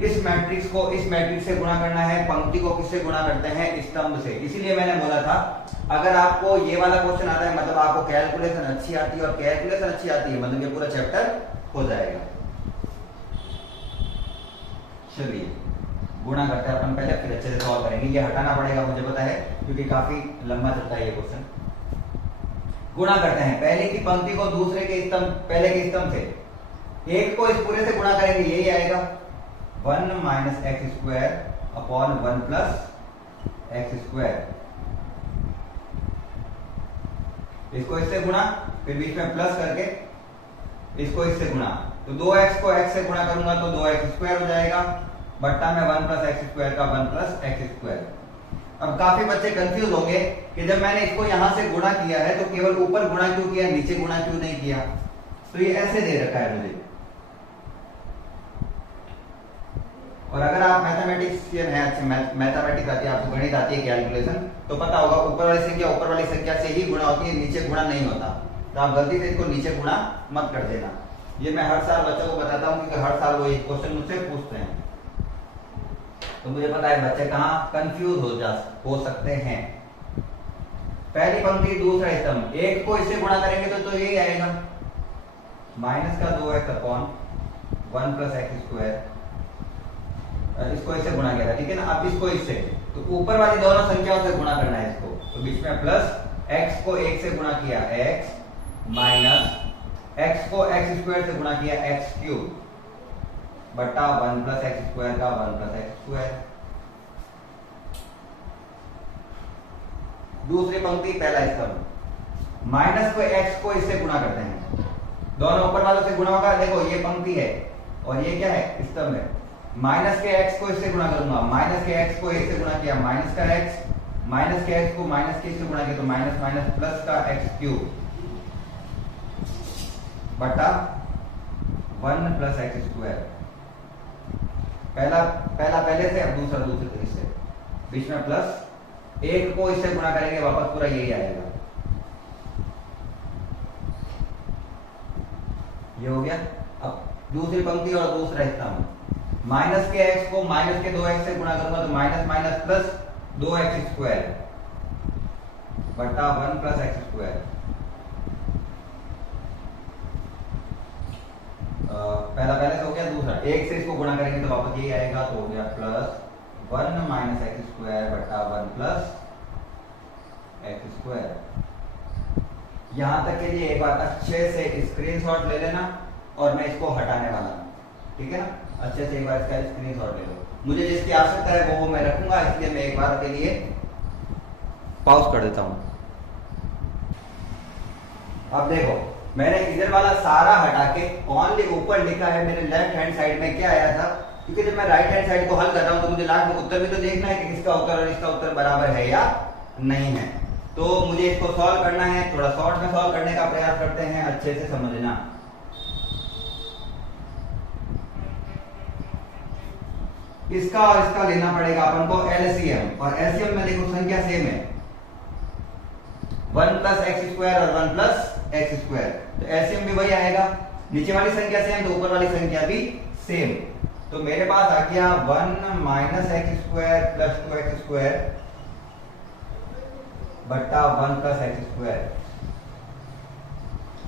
इस मैट्रिक्स को इस मैट्रिक्स से गुणा करना है, पंक्ति को किससे गुणा करते हैं? स्तंभ से। इसीलिए मैंने बोला था अगर आपको ये वाला क्वेश्चन आता है, मतलब आपको कैलकुलेशन अच्छी आती है, और कैलकुलेशन अच्छी आती है मतलब ये पूरा चैप्टर हो जाएगा। चलिए गुणा करते हैं अपन पहले, फिर अच्छे से सॉल्व करेंगे। ये हटाना पड़ेगा मुझे पता है, क्योंकि काफी लंबा चलता है ये क्वेश्चन। गुणा करते हैं, पहले की पंक्ति को दूसरे के स्तंभ, पहले के स्तंभ से। एक को इस पूरे से गुणा करेंगे, यही आएगा 1 minus x square upon 1 plus x square. इसको इससे गुणा, फिर बीच में प्लस करके इसको इससे गुणा, तो 2x को x से गुणा करूंगा तो 2x स्क्वायर हो जाएगा, बट्टा में 1 प्लस एक्स स्क्वायर का 1 प्लस एक्स स्क्वायर। अब काफी बच्चे कंफ्यूज होंगे कि जब मैंने इसको यहां से गुणा किया है तो केवल ऊपर गुणा क्यों किया, नीचे गुणा क्यों नहीं किया? तो ये ऐसे दे रखा है मुझे। और अगर आप मैथमेटिशियन हैं, अच्छे मैथमेटिक्स आती है, आपको गणित आती है, कैलकुलेशन, तो पता होगा ऊपर वाली संख्या से ही गुणा होती है, नीचे गुणा नहीं होता। तो आप गलती से इसको नीचे गुणा मत कर देना। ये मैं हर साल बच्चों को बताता हूँ, क्योंकि हर साल वो ये क्वेश्चन मुझसे पूछते हैं, तो मुझे पता है बच्चे कहाँ कंफ्यूज हो सकते हैं। पहली पंक्ति दूसरा स्तंभ, एक को इससे गुणा करेंगे तो यही आएगा माइनस का 2x upon 1 plus x square. इसको इससे गुणा किया था, ठीक है ना। अब इसको इससे, तो ऊपर वाली दोनों संख्याओं से गुणा करना है इसको, तो बीच में प्लस x को 1 से गुणा किया x माइनस x को x स्क्वायर से गुणा किया x क्यूब, बट्टा 1 प्लस एक्स स्क्वायर का 1 प्लस एक्स स्क्वायर। दूसरी पंक्ति पहला स्तंभ, माइनस को x को इससे गुणा करते हैं, दोनों ऊपर वालों से गुणा होगा। देखो ये पंक्ति है और ये क्या है? स्तंभ है। माइनस के x को इससे गुणा करूंगा, माइनस के x को 1 से गुणा किया माइनस का x, माइनस के x को माइनस के से गुणा किया तो माइनस माइनस प्लस का x क्यूब, बटा 1 प्लस एक्स स्क्वायर। पहला पहले से, अब दूसरा दूसरे से, बीच में प्लस, एक को इससे गुणा करेंगे वापस पूरा यही आएगा। ये हो गया। अब दूसरी पंक्ति और दूसरा स्तंभ, माइनस के x को माइनस के 2x से गुणा करूंगा तो minus minus plus 2x square, बटा 1 प्लस एक्स स्क्वायर। पहला पहले से हो गया। दूसरा, एक से इसको गुणा करेंगे तो वापस यही आएगा, तो हो गया प्लस 1 माइनस एक्स स्क्वायर बटा 1 प्लस स्क्वायर। यहां तक के लिए एक बार अच्छे से स्क्रीनशॉट ले लेना और मैं इसको हटाने वाला हूं, ठीक है ना। अच्छे से एक बार इसका स्क्रीनशॉट ले लो। मुझे जिसकी आवश्यकता है वो मैं रखूंगा, इसलिए मैं एक बार के लिए पॉज कर देता हूं। अब देखो, मैंने इधर वाला सारा हटा के ओनली ऊपर लिखा है मेरे लेफ्ट हैंड साइड में क्या आया था, क्योंकि जब मैं राइट हैंड साइड को हल कर रहा हूं तो मुझे लास्ट में उत्तर भी तो देखना है कि इसका उत्तर और इसका उत्तर बराबर है या नहीं है। तो मुझे इसको सॉल्व करना है, थोड़ा शॉर्ट में सॉल्व करने का प्रयास करते हैं, अच्छे से समझना। इसका और इसका लेना पड़ेगा अपन को एलसीएम, और एलसीएम में देखो संख्या सेम है, 1 प्लस एक्स स्क्वायर और 1 प्लस एक्स स्क्वायर, तो एलसीएम भी वही आएगा। नीचे वाली संख्या सेम तो ऊपर वाली संख्या भी सेम, तो मेरे पास आ गया 1 minus x square plus 2 x square बट्टा 1 प्लस एक्स स्क्वायर।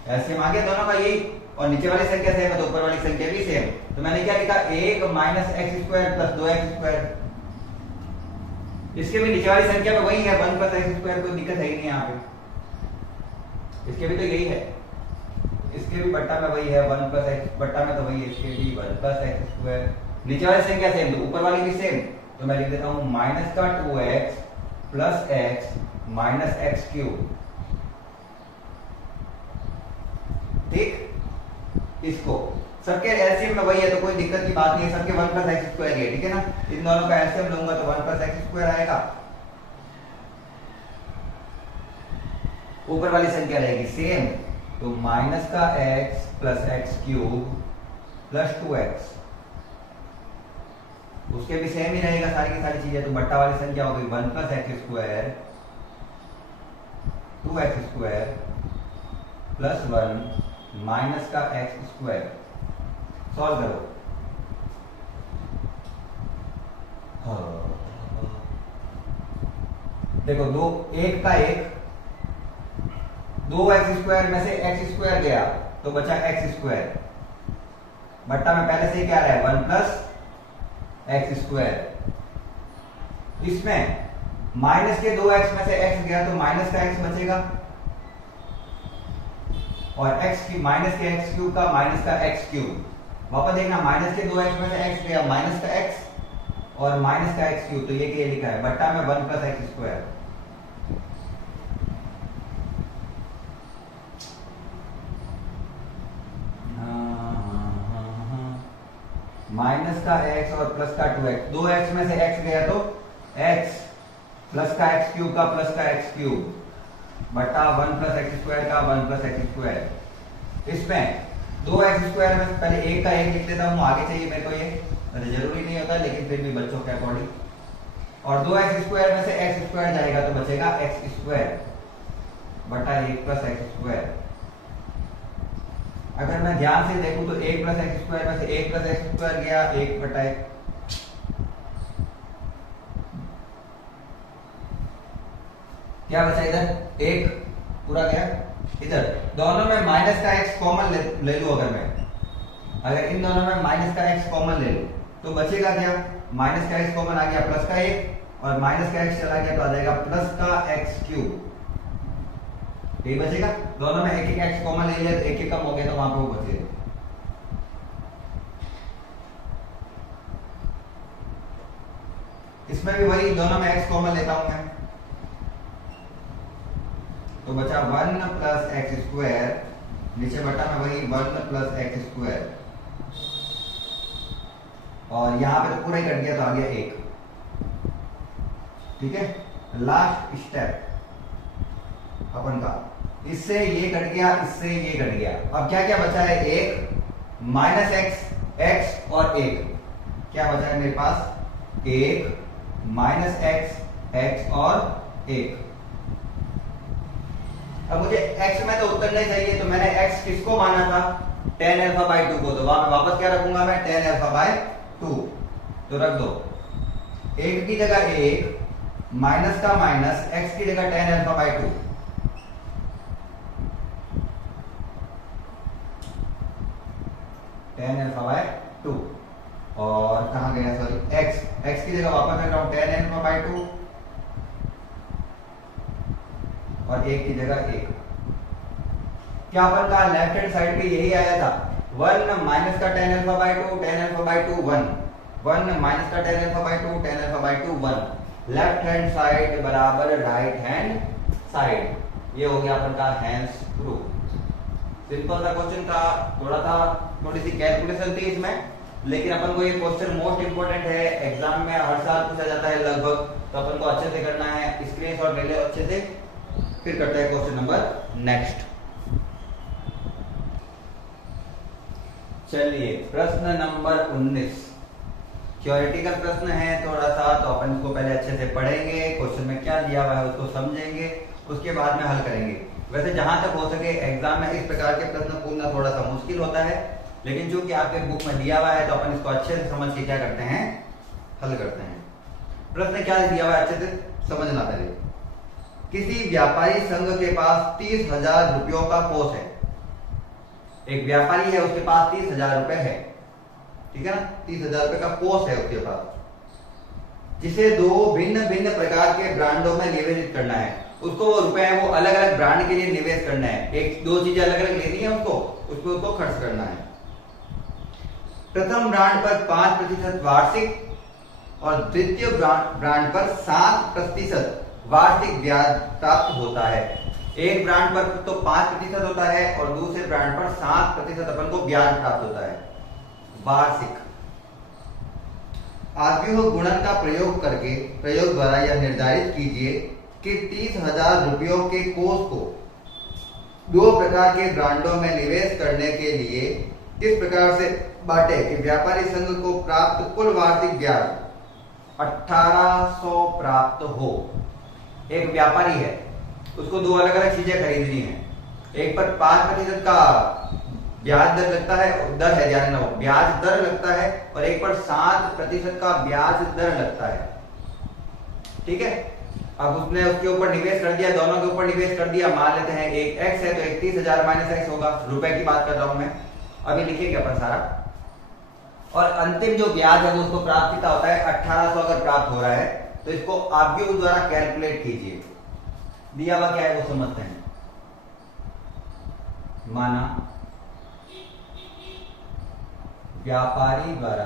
एलसीएम आ गया दोनों का यही, और नीचे वाली संख्या सेम है तो ऊपर वाली संख्या भी सेम। तो मैंने क्या लिखा, 1 minus x square plus 2 x square. इसके भी नीचे वाली संख्या में वही है 1 प्लस एक्स स्क्वायर, कोई दिक्कत है ही नहीं यहाँ पे। इसके भी तो यही है, इसके भी बट्टा में वही है 1 प्लस एक्स, बट्टा में तो वही है, इसके भी 1 प्लस एक्स स्क्वायर। नीचे वाली संख्या सेम तो ऊपर वाली भी सेम, तो मैं लिख देता हूं माइनस का 2x plus x minus x cube. ठीक, इसको सबके एलसीएम में वही है तो कोई दिक्कत की बात नहीं है, सबके 1 प्लस एक्स स्क्वायर है, ठीक है ना। इन दोनों का एलसीएम लूंगा तो 1 प्लस एक्स स्क्वायर आएगा, ऊपर वाली संख्या रहेगी सेम, तो माइनस का x plus x cube plus 2x, उसके भी सेम ही रहेगा सारी की सारी चीजें, तो बट्टा वाली संख्या होगी 1 plus x square 2x square plus 1 minus का एक्स स्क्वायर। सॉल्व करो। देखो, दो एक का एक, 2x स्क्वायर में से x स्क्वायर गया तो बचा x स्क्वायर, बट्टा में पहले से ही क्या रहा है 1 प्लस एक्स स्क्वायर। इसमें माइनस के 2x में से x गया तो माइनस का x बचेगा, और x की माइनस के एक्स क्यूब का माइनस का एक्स क्यूब। वापस देखना, माइनस के 2x में से x गया माइनस का x और माइनस का एक्स क्यूब, तो ये लिखा है बट्टा में 1 प्लस एक्स स्क्वायर। माइनस का x और प्लस का 2x, 2x में से x गया तो x प्लस का एक्स क्यूब का प्लस का एक्स क्यूब बटा 1 प्लस एक्स स्क्वायर का 1 प्लस एक्स स्क्वायर। इसमें 2x स्क्वायर में पहले एक का एक लिख देता हूँ, आगे चाहिए मेरे को ये, अरे जरूरी नहीं होता लेकिन फिर भी बच्चों के अकॉर्डिंग। और 2x स्क्वायर में से x स्क्वायर जाएगा तो बचेगा x स्क्वायर बटा 1 प्लस एक्स स्क्वायर। अगर मैं ध्यान से देखूं तो 1 प्लस एक्स स्क्वायर में से 1 प्लस एक्स स्क्वायर गया 1 बटा 1, क्या बचा इधर 1 पूरा गया। इधर दोनों में माइनस का x कॉमन ले लूं, अगर इन दोनों में माइनस का x कॉमन ले लूं तो बचेगा क्या, माइनस का x कॉमन आ गया प्लस का 1 और माइनस का x चला गया तो आ जाएगा प्लस का एक्स क्यूब, यही बचेगा। दोनों में एक एक x कॉमन ले लिया तो एक एक कम हो गया तो वहां पे वो बचेगा। इसमें भी वही, दोनों में x कॉमन लेता हूं मैं, तो बचा 1 प्लस एक्स स्क्वायर, नीचे बटा में वही 1 प्लस एक्स स्क्वायर, और यहां पे तो पूरा ही कट गया तो आ गया 1। ठीक है, लास्ट स्टेप अपन का, इससे ये कट गया, इससे ये कट गया, अब क्या क्या बचा है, 1 माइनस एक्स, एक्स और 1, क्या बचा है मेरे पास 1 माइनस एक्स, एक्स और 1। अब मुझे x में तो उत्तर नहीं चाहिए, तो मैंने x किसको माना था, tan अल्फा बाई 2 को, तो वहां पे वापस क्या रखूंगा मैं, tan अल्फा बाई 2, तो रख दो 1 की जगह 1 माइनस का माइनस, x की जगह tan alpha by 2, tan alpha by 2, और कहां गया सॉरी x की जगह वापस रख रहा हूं tan अल्फा बाई 2, और 1 की जगह 1। क्या अपन का लेफ्ट हैंड साइड पे यही आया था, 1 माइनस का tan alpha by 2 tan alpha by 2 1, 1 minus का tan alpha by 2 tan alpha by 2 1। Left hand side बराबर राइट हैंड साइड, ये हो गया अपन का हैंस प्रूफ। सिंपल सा क्वेश्चन था, थोड़ी सी कैलकुलेशन थी इसमें, लेकिन अपन को ये क्वेश्चन मोस्ट इंपोर्टेंट है, एग्जाम में हर साल पूछा जाता है लगभग, तो अपन को अच्छे से करना है, स्क्रीनशॉट ले ले अच्छे से। फिर करते हैं क्वेश्चन नंबर नेक्स्ट। चलिए प्रश्न नंबर 19 थ्योरेटिकल प्रश्न है थोड़ा सा, तो अपन इसको पहले अच्छे से पढ़ेंगे, क्वेश्चन में क्या दिया हुआ है उसको समझेंगे, उसके बाद में हल करेंगे। वैसे जहां तक हो सके एग्जाम में इस प्रकार के प्रश्न पूछना थोड़ा सा मुश्किल होता है, लेकिन चूंकि आपके बुक में दिया हुआ है तो अपन इसको अच्छे से समझ के क्या करते हैं, हल करते हैं। प्रश्न क्या दिया हुआ है अच्छे से समझना पहले। किसी व्यापारी संघ के पास 30,000 रुपयों का कोष है। एक व्यापारी है, उसके पास 30,000 रुपए है, ठीक है ना, 30,000 रुपए का कोष है उसके पास, जिसे 2 भिन्न भिन्न प्रकार के ब्रांडों में निवेशित करना है। उसको वो रुपए है वो अलग अलग ब्रांड के लिए निवेश करना है, 1-2 चीजें अलग अलग लेनी है उसको खर्च करना है। प्रथम ब्रांड पर 5% वार्षिक और द्वितीय ब्रांड पर 7% वार्षिक ब्याज प्राप्त होता है। एक ब्रांड पर तो 5% होता है और दूसरे ब्रांड पर 7% अपन को ब्याज प्राप्त होता है वार्षिक। आव्यूह गुणन का प्रयोग द्वारा यह निर्धारित कीजिए कि 30,000 रुपयों के कोष को 2 प्रकार के ब्रांडों में निवेश करने के लिए किस प्रकार से बांटे कि व्यापारी संघ को प्राप्त कुल वार्षिक ब्याज 1800 प्राप्त हो। एक व्यापारी है, उसको 2 अलग अलग चीजें खरीदनी है, एक पर 5% का ब्याज दर लगता है, दर है ध्यान रखना, ब्याज दर लगता है, और एक पर 7% का ब्याज दर लगता है, ठीक है। अब उसने उसके ऊपर निवेश कर दिया, दोनों के ऊपर निवेश कर दिया, मान लेते हैं एक x है तो एक 30,000 माइनस x होगा, रुपए की बात कर रहा हूं मैं, अभी लिखेंगे अपन सारा। और अंतिम जो ब्याज है वो उसको प्राप्त कितना होता है, 1800 अगर प्राप्त हो रहा है तो इसको आव्यूह द्वारा कैलकुलेट कीजिए। दिया हुआ क्या है वो समझते हैं। माना व्यापारी द्वारा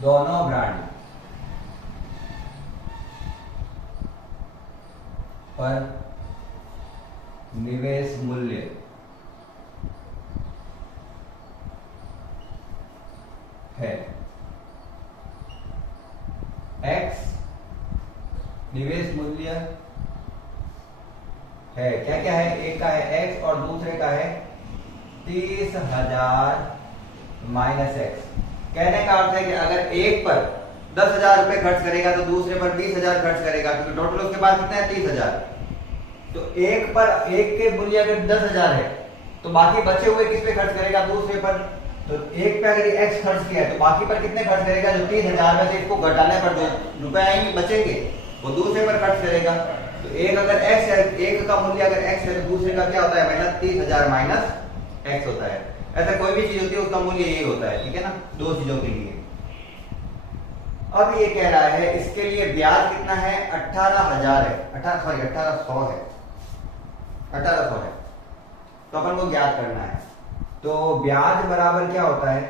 दोनों ब्रांड पर निवेश मूल्य है x, निवेश मूल्य है क्या क्या है, एक का है x और दूसरे का है 30,000 माइनस x। कहने का अर्थ है कि अगर एक पर 10,000 रुपए खर्च करेगा तो दूसरे पर 20,000 खर्च करेगा, क्योंकि टोटल उसके पास कितना है 30,000। तो एक के मूल्य अगर 10,000 है तो बाकी बचे हुए किस पे खर्च करेगा, दूसरे पर। तो एक पे अगर x खर्च किया है तो बाकी पर कितने खर्च करेगा, जो 30,000 में से इसको घटाने पर जो रुपए आएंगे बचेंगे वो दूसरे पर खर्च करेगा। तो एक अगर x है, एक का मूल्य अगर x है तो दूसरे का क्या होता है, माइनस 30,000 माइनस x होता है। ऐसा कोई भी चीज होती है उसका मूल्य यही होता है, ठीक है ना, 2 चीजों के लिए। अब ये कह रहा है इसके लिए ब्याज कितना है, 18,000 है, 1800 है, 1800 है, तो अपन को ज्ञात करना है। तो ब्याज बराबर क्या होता है,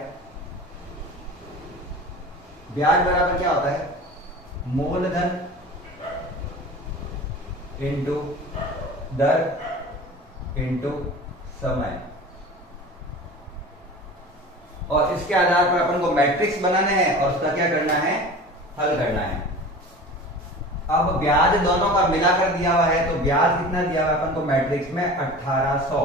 ब्याज बराबर क्या होता है, मूलधन इंटू दर इंटू समय। और इसके आधार पर अपन को मैट्रिक्स बनाना है और उसका क्या करना है, हल करना है। अब ब्याज दोनों का मिलाकर दिया हुआ है, तो ब्याज कितना दिया हुआ है अपन को मैट्रिक्स में 1800,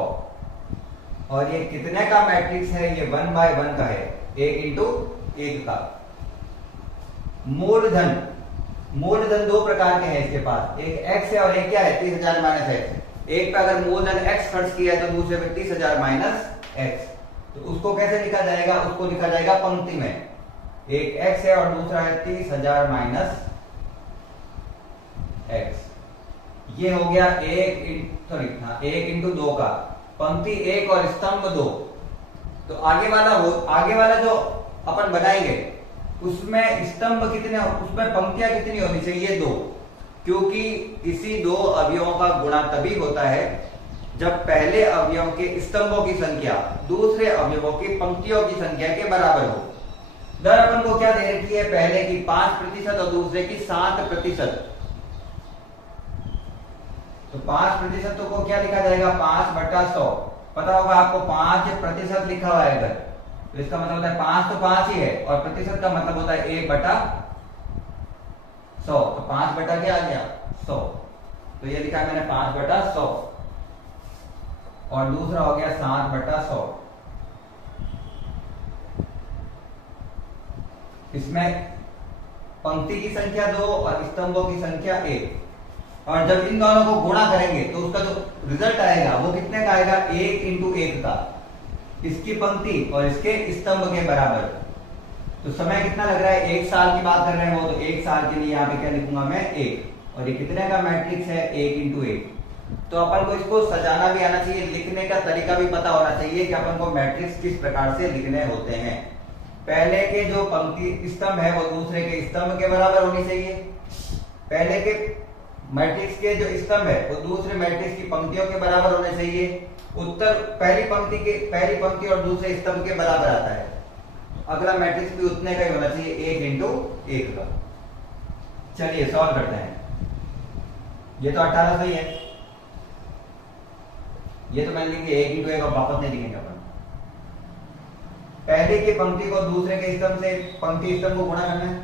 और ये कितने का मैट्रिक्स है, ये 1/1 का है, 1 इंटू 1 का। मूलधन 2 प्रकार के हैं इसके पास, एक x है और एक क्या है 30,000 माइनस x। एक पे अगर मूलधन x खर्च किया है तो दूसरे पे 30,000 माइनस x। तो उसको कैसे लिखा जाएगा, उसको लिखा जाएगा पंक्ति में, एक x है और दूसरा है 30,000 माइनस x। ये हो गया 1 इंटू 2 का, पंक्ति 1 और स्तंभ 2। तो आगे वाला जो अपन बनाएंगे उसमें स्तंभ कितने, उसमें पंक्तियां कितनी होनी चाहिए? 2, क्योंकि इसी दो अवयवों का गुणा तभी होता है जब पहले अवयव के स्तंभों की संख्या दूसरे अवयवों की पंक्तियों की संख्या के बराबर हो। दर अपन को क्या दे रखी है? पहले की 5% और दूसरे की 7%। तो 5% को क्या लिखा जाएगा? 5/100। पता होगा आपको 5% लिखा हुआ है इधर, तो इसका मतलब होता है 5 तो 5 ही है, और प्रतिशत का मतलब होता है 1/100। तो 5 बटा क्या आ गया? 100। तो ये लिखा है मैंने 5/100, और दूसरा हो गया 7/100। इसमें पंक्ति की संख्या 2 और स्तंभों की संख्या 1, और जब इन दोनों को गुणा करेंगे तो उसका जो रिजल्ट आएगा वो कितने का आएगा? 1 × 1 का, इसकी पंक्ति और इसके स्तंभ के बराबर। तो समय कितना लग रहा है? 1 साल की बात कर रहे हैं वो, तो 1 साल के लिए यहाँ पे क्या लिखूंगा मैं? 1। और ये कितने का मैट्रिक्स है? 1 × 1। तो अपन को इसको सजाना भी आना चाहिए, लिखने का तरीका भी पता होना चाहिए कि अपन को मैट्रिक्स किस प्रकार से लिखने होते हैं। पहले के जो पंक्ति स्तंभ है वो दूसरे के स्तंभ के बराबर होनी चाहिए। पहले के मैट्रिक्स के जो स्तंभ है वो दूसरे मैट्रिक्स की पंक्तियों के बराबर होने चाहिए। उत्तर पहली पंक्ति और दूसरे स्तंभ के बराबर आता है। अगला मैट्रिक्स भी उतने का ही होना चाहिए, 1 × 1 का। चलिए सॉल्व करते हैं। ये तो 1800 ही है, ये तो मैंने लिखी 1 × 1 और वापस नहीं लिखेंगे अपन। पहले की पंक्ति को दूसरे के स्तंभ से पंक्ति स्तंभ को गुणा करना है।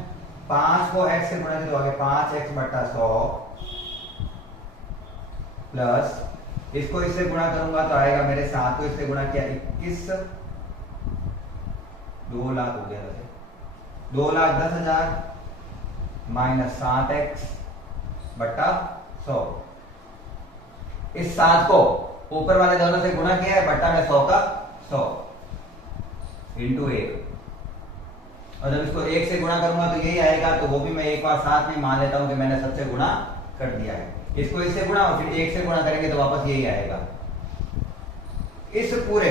5 को x से गुणा करो, आगे 5x/100 प्लस इसको इससे गुणा करूंगा तो आएगा मेरे 7 को इससे गुणा किया 21, 2 लाख हो गया, 2,10,000 माइनस 7x/100। इस 7 को ऊपर वाले दोनों से गुणा किया है, बट्टा में 100 का 100 × 1, और जब इसको 1 से गुणा करूंगा तो यही आएगा। तो वो भी मैं एक बार साथ में मान लेता हूं कि मैंने सबसे गुणा कर दिया है। इसको इससे गुणा और फिर 1 से गुणा करेंगे तो वापस यही आएगा। इस पूरे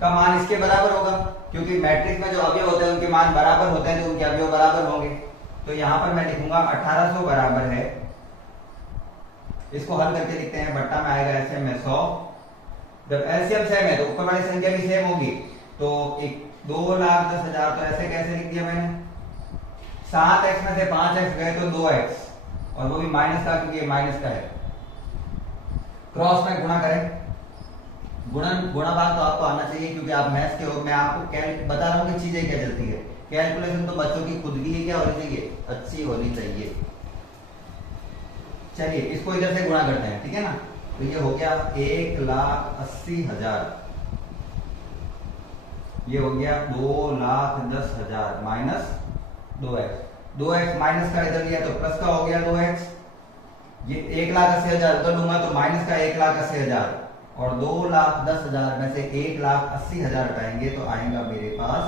का मान इसके बराबर होगा, क्योंकि मैट्रिक्स में जो अवयव होते हैं उनके मान बराबर होते हैं, तो उनके अवयव बराबर होंगे। तो यहां पर मैं लिखूंगा 1800 बराबर है, इसको हल करके लिखते हैं, बट्टा में आएगा एलसीएम में 100। जब एलसीएम सेम है तो ऊपर वाली संख्या भी सेम होगी, तो 2,10,000 तो ऐसे कैसे लिख दिया मैंने? 7x में से 5x गए तो 2x, और वो भी माइनस का, क्योंकि ये माइनस का है। क्रॉस में गुणा करें, गुणा भाग तो आपको आना चाहिए क्योंकि आप मैथ्स के हो। मैं आपको बता रहा हूँ कि चीजें क्या चलती है। कैलकुलेशन तो बच्चों की खुद की क्या होनी चाहिए? अच्छी होनी चाहिए। चलिए इसको इधर से गुणा करते हैं, ठीक है ना। तो ये हो गया 1,80,000, ये हो गया 2,10,000 माइनस 2x माइनस का इधर लिया तो प्लस का हो गया 2x। ये 1,80,000 उधर लूंगा तो माइनस का 1,80,000, और 2,10,000 में से 1,80,000 हटाएंगे तो आएगा मेरे पास,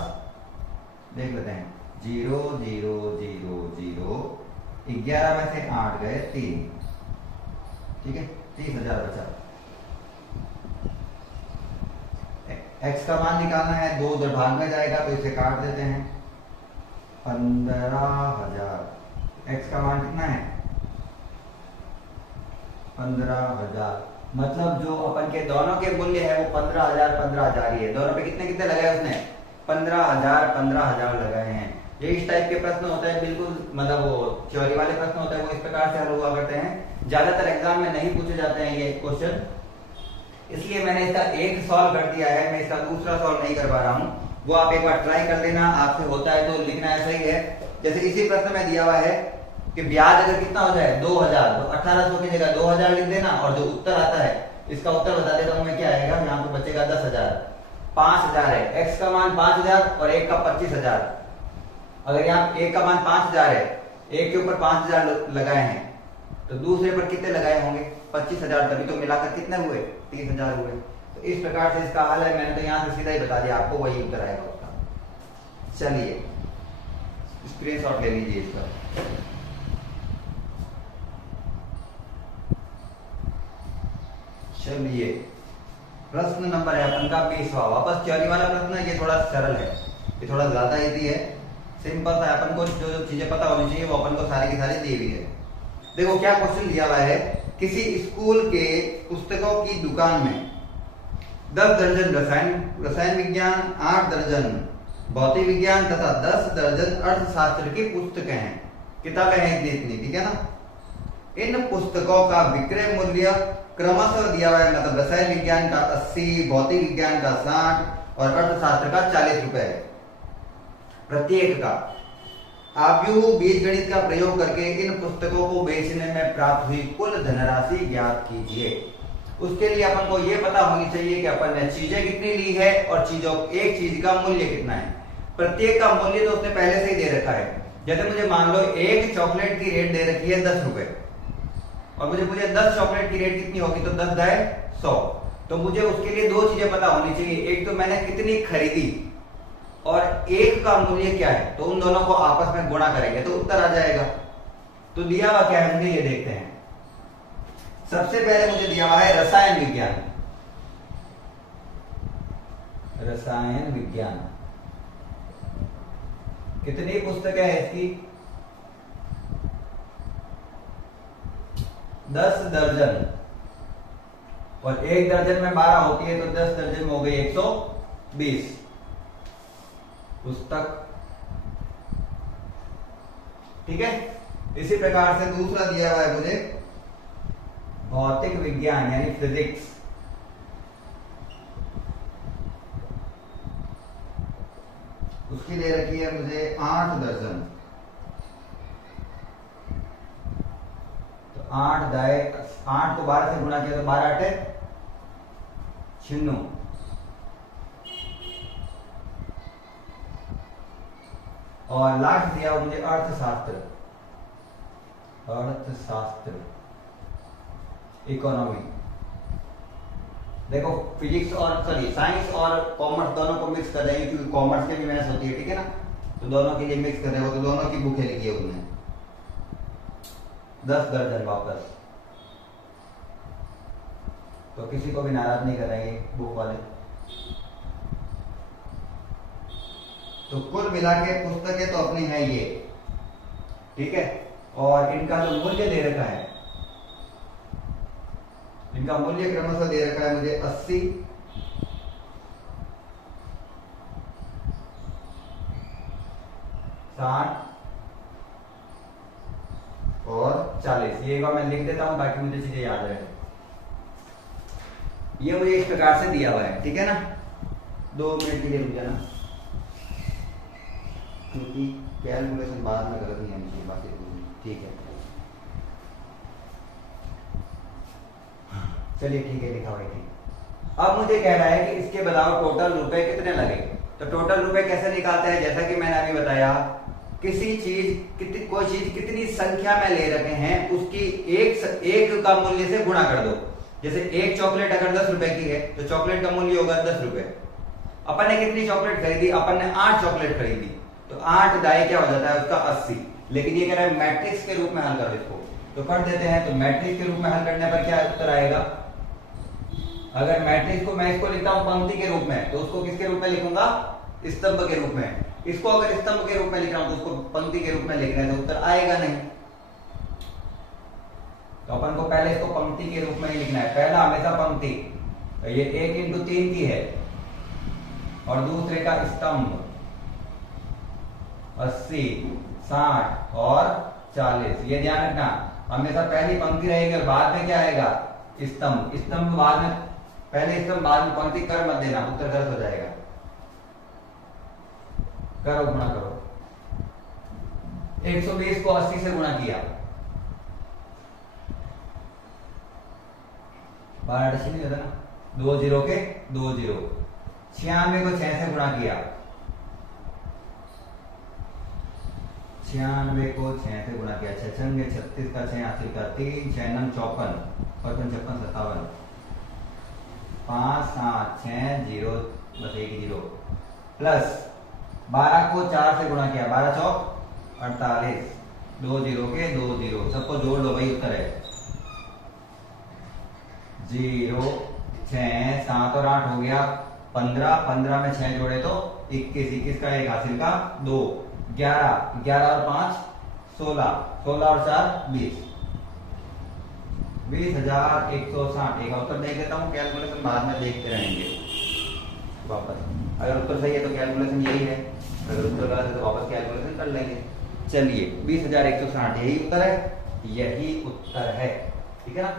देख लेते हैं, 0 0 0 0, 11 में से 8 गए 3, ठीक है, 30,000 बचा। x का मान निकालना है, 2 उधर भाग में जाएगा तो इसे काट देते हैं, 15,000। x का मान कितना है? 15,000। मतलब जो अपन के दोनों के मूल्य है वो 15,000 ही है। दोनों पे कितने कितने लगाए उसने? 15,000 लगाए हैं। ये इस टाइप के प्रश्न होते हैं, बिल्कुल मतलब वो थ्योरी वाले प्रश्न होते हैं, वो इस प्रकार से हल हुआ करते हैं। ज्यादातर एग्जाम में नहीं पूछे जाते हैं ये क्वेश्चन, इसलिए मैंने इसका एक सॉल्व कर दिया है, मैं इसका दूसरा सॉल्व नहीं कर पा रहा हूँ। वो आप एक बार ट्राई कर लेना, आपसे होता है तो लिखना ऐसा ही है। जैसे इसी प्रश्न में दिया हुआ है कि ब्याज अगर कितना हो जाए 2,000, तो 1800 की जगह 2,000 लिख देना, और जो उत्तर आता है इसका उत्तर बता देता हूं मैं क्या आएगा। यहाँ पे बचेगा 10,000, 5,000 है, x का मान 5,000 और 1 का 25,000। अगर यहाँ 1 का मान 5,000 है, 1 के ऊपर 5,000 लगाए हैं, तो दूसरे पर कितने लगाए होंगे? 25,000, तभी तो मिलाकर कितने हुए? 30,000 हुए। तो इस प्रकार से इसका हल है। मैंने तो यहाँ से सीधा ही बता दिया आपको, वही उत्तर आएगा उसका। चलिए स्क्रीनशॉट ले लीजिए इसका। चलिए प्रश्न नंबर है अपन का 20वां, वापस थ्योरी वाला प्रश्न है। ये थोड़ा सरल है, ये थोड़ा ज्यादा इजी है, सिंपल सा है, अपन को जो जो चीजें पता होनी चाहिए वो अपन को सारी की सारी दी हुई है। देखो क्या क्वेश्चन दिया हुआ है, किसी स्कूल के पुस्तकों की दुकान में 10 दर्जन रसायन विज्ञान, 8 दर्जन भौतिक विज्ञान तथा 10 दर्जन अर्थशास्त्र की पुस्तकें हैं, किताबें हैं इतनी, ठीक है ना। इन पुस्तकों का विक्रय मूल्य क्रमशः दिया हुआ है, मतलब रसायन विज्ञान का 80, भौतिक विज्ञान का 60 और अर्थशास्त्र का 40 रुपए है प्रत्येक का। आव्यूह बीजगणित का प्रयोग करके इन पुस्तकों को बेचने में प्राप्त हुई कुल धनराशि ज्ञात कीजिए। उसके लिए अपन को ये पता होनी चाहिए कि अपन ने चीजें कितनी ली है और एक चीज का मूल्य कितना है। प्रत्येक का मूल्य तो उसने पहले से ही दे रखा है। जैसे मुझे मान लो एक चॉकलेट की रेट दे रखी है 10 रुपए और मुझे 10 चॉकलेट की रेट कितनी होगी, तो 10 दाए 100। तो मुझे उसके लिए दो चीजें पता होनी चाहिए, एक तो मैंने कितनी खरीदी और एक का मूल्य क्या है, तो उन दोनों को आपस में गुणा करेंगे तो उत्तर आ जाएगा। तो दिया हुआ क्या है मुझे ये देखते हैं। सबसे पहले मुझे दिया हुआ है रसायन विज्ञान। रसायन विज्ञान कितनी पुस्तकें है इसकी, 10 दर्जन और एक दर्जन में 12 होती है तो 10 दर्जन में हो गई 120 पुस्तक, ठीक है। इसी प्रकार से दूसरा दिया हुआ है मुझे भौतिक विज्ञान यानी फिजिक्स। उसकी दे रखी है मुझे 8 दर्जन, तो 8 दाए 8 को 12 से गुणा किया तो 12 8 96। और लास्ट दिया मुझे अर्थशास्त्र, इकोनॉमी। देखो फिजिक्स और साइंस और कॉमर्स दोनों को मिक्स कर रहे हैं क्योंकि कॉमर्स के भी मैथ्स होती है, ठीक है ना। तो दोनों के लिए मिक्स कर रहे हो तो दोनों की बुकें लिखी है उन्होंने 10 दर्जन वापस। तो किसी को भी नाराज नहीं कर रहे हैं बुक वाले। तो कुल मिला के पुस्तकें तो अपनी है ये, ठीक है। और इनका जो मूल्य दे रखा है, इनका मूल्य क्रमशः दे रखा है मुझे 80, 60 और 40। ये मैं लिख देता हूं ताकि मुझे चीजें याद रहे। ये मुझे इस प्रकार से दिया हुआ है, ठीक है ना। 2 मिनट के लिए रुक जाना क्योंकि कैलकुलेशन बाद में गलत नहीं आनी चाहिए, बाकी ठीक है। चलिए ठीक है, लिखा हुआ है ठीक। अब मुझे कह रहा है कि इसके बताओ टोटल रुपए कितने लगे। तो टोटल रुपए कैसे निकालते हैं, जैसा कि मैंने अभी बताया, कोई चीज कितनी संख्या में ले रखे हैं उसकी एक का मूल्य से गुणा कर दो। जैसे एक चॉकलेट अगर 10 रुपए की है तो चॉकलेट का मूल्य होगा 10 रुपए। अपन ने कितनी चॉकलेट खरीदी, अपन ने 8 चॉकलेट खरीदी, तो 8 दाए क्या हो जाता है उसका 80। लेकिन ये कह रहा है मैट्रिक्स के रूप में हल कर इसको, तो कर देते हैं। तो मैट्रिक्स के रूप में हल करने पर क्या उत्तर आएगा, अगर मैट्रिक्स को मैं इसको लिखता हूं पंक्ति के रूप में तो उसको किसके रूप में लिखूंगा, स्तंभ के रूप में। इसको अगर स्तंभ के रूप में लिख रहा हूं तो उसको पंक्ति के रूप में लिख रहे हैं तो उत्तर आएगा नहीं। तो अपन को पहले इसको पंक्ति के रूप में ही लिखना है, पहला हमेशा पंक्ति। तो ये 1 × 3 की है और दूसरे का स्तंभ 80, 60 और 40। ये ध्यान रखना, हमेशा पहली पंक्ति रहेगी और बाद में क्या आएगा, स्तंभ बाद में, पहले स्तंभ बाद में पंक्ति कर मत देना, उत्तर गलत हो जाएगा। करो गुणा करो, 120 को 80 से गुणा किया, 12 नहीं होता ना, 2 0 के 2 0। 96 को 6 से गुणा किया, 96 को 6 से गुणा किया, 6 6 36 का 6 80 का 3 6 9 54 और 55 57 5 7 6 0 बस 1 0 प्लस 12 को 4 से गुणा किया, 12 चौक 48, 2 0 के 2 0, सबको जोड़ लो भाई, उत्तर है 0 6 7 और 8 हो गया 15, 15 में 6 जोड़े तो 21, 21 का 1 हासिल का 2, 11, 11 और 5 16, 16 और 4 20, 20,160। एक उत्तर देख लेता हूँ, कैलकुलेशन बाद में देखते रहेंगे वापस। अगर उत्तर सही है तो कैलकुलेशन यही है, अगर उत्तर गलत है तो वापस कैलकुलेशन कर लेंगे। चलिए 20,160 यही उत्तर है, यही उत्तर है, ठीक है ना।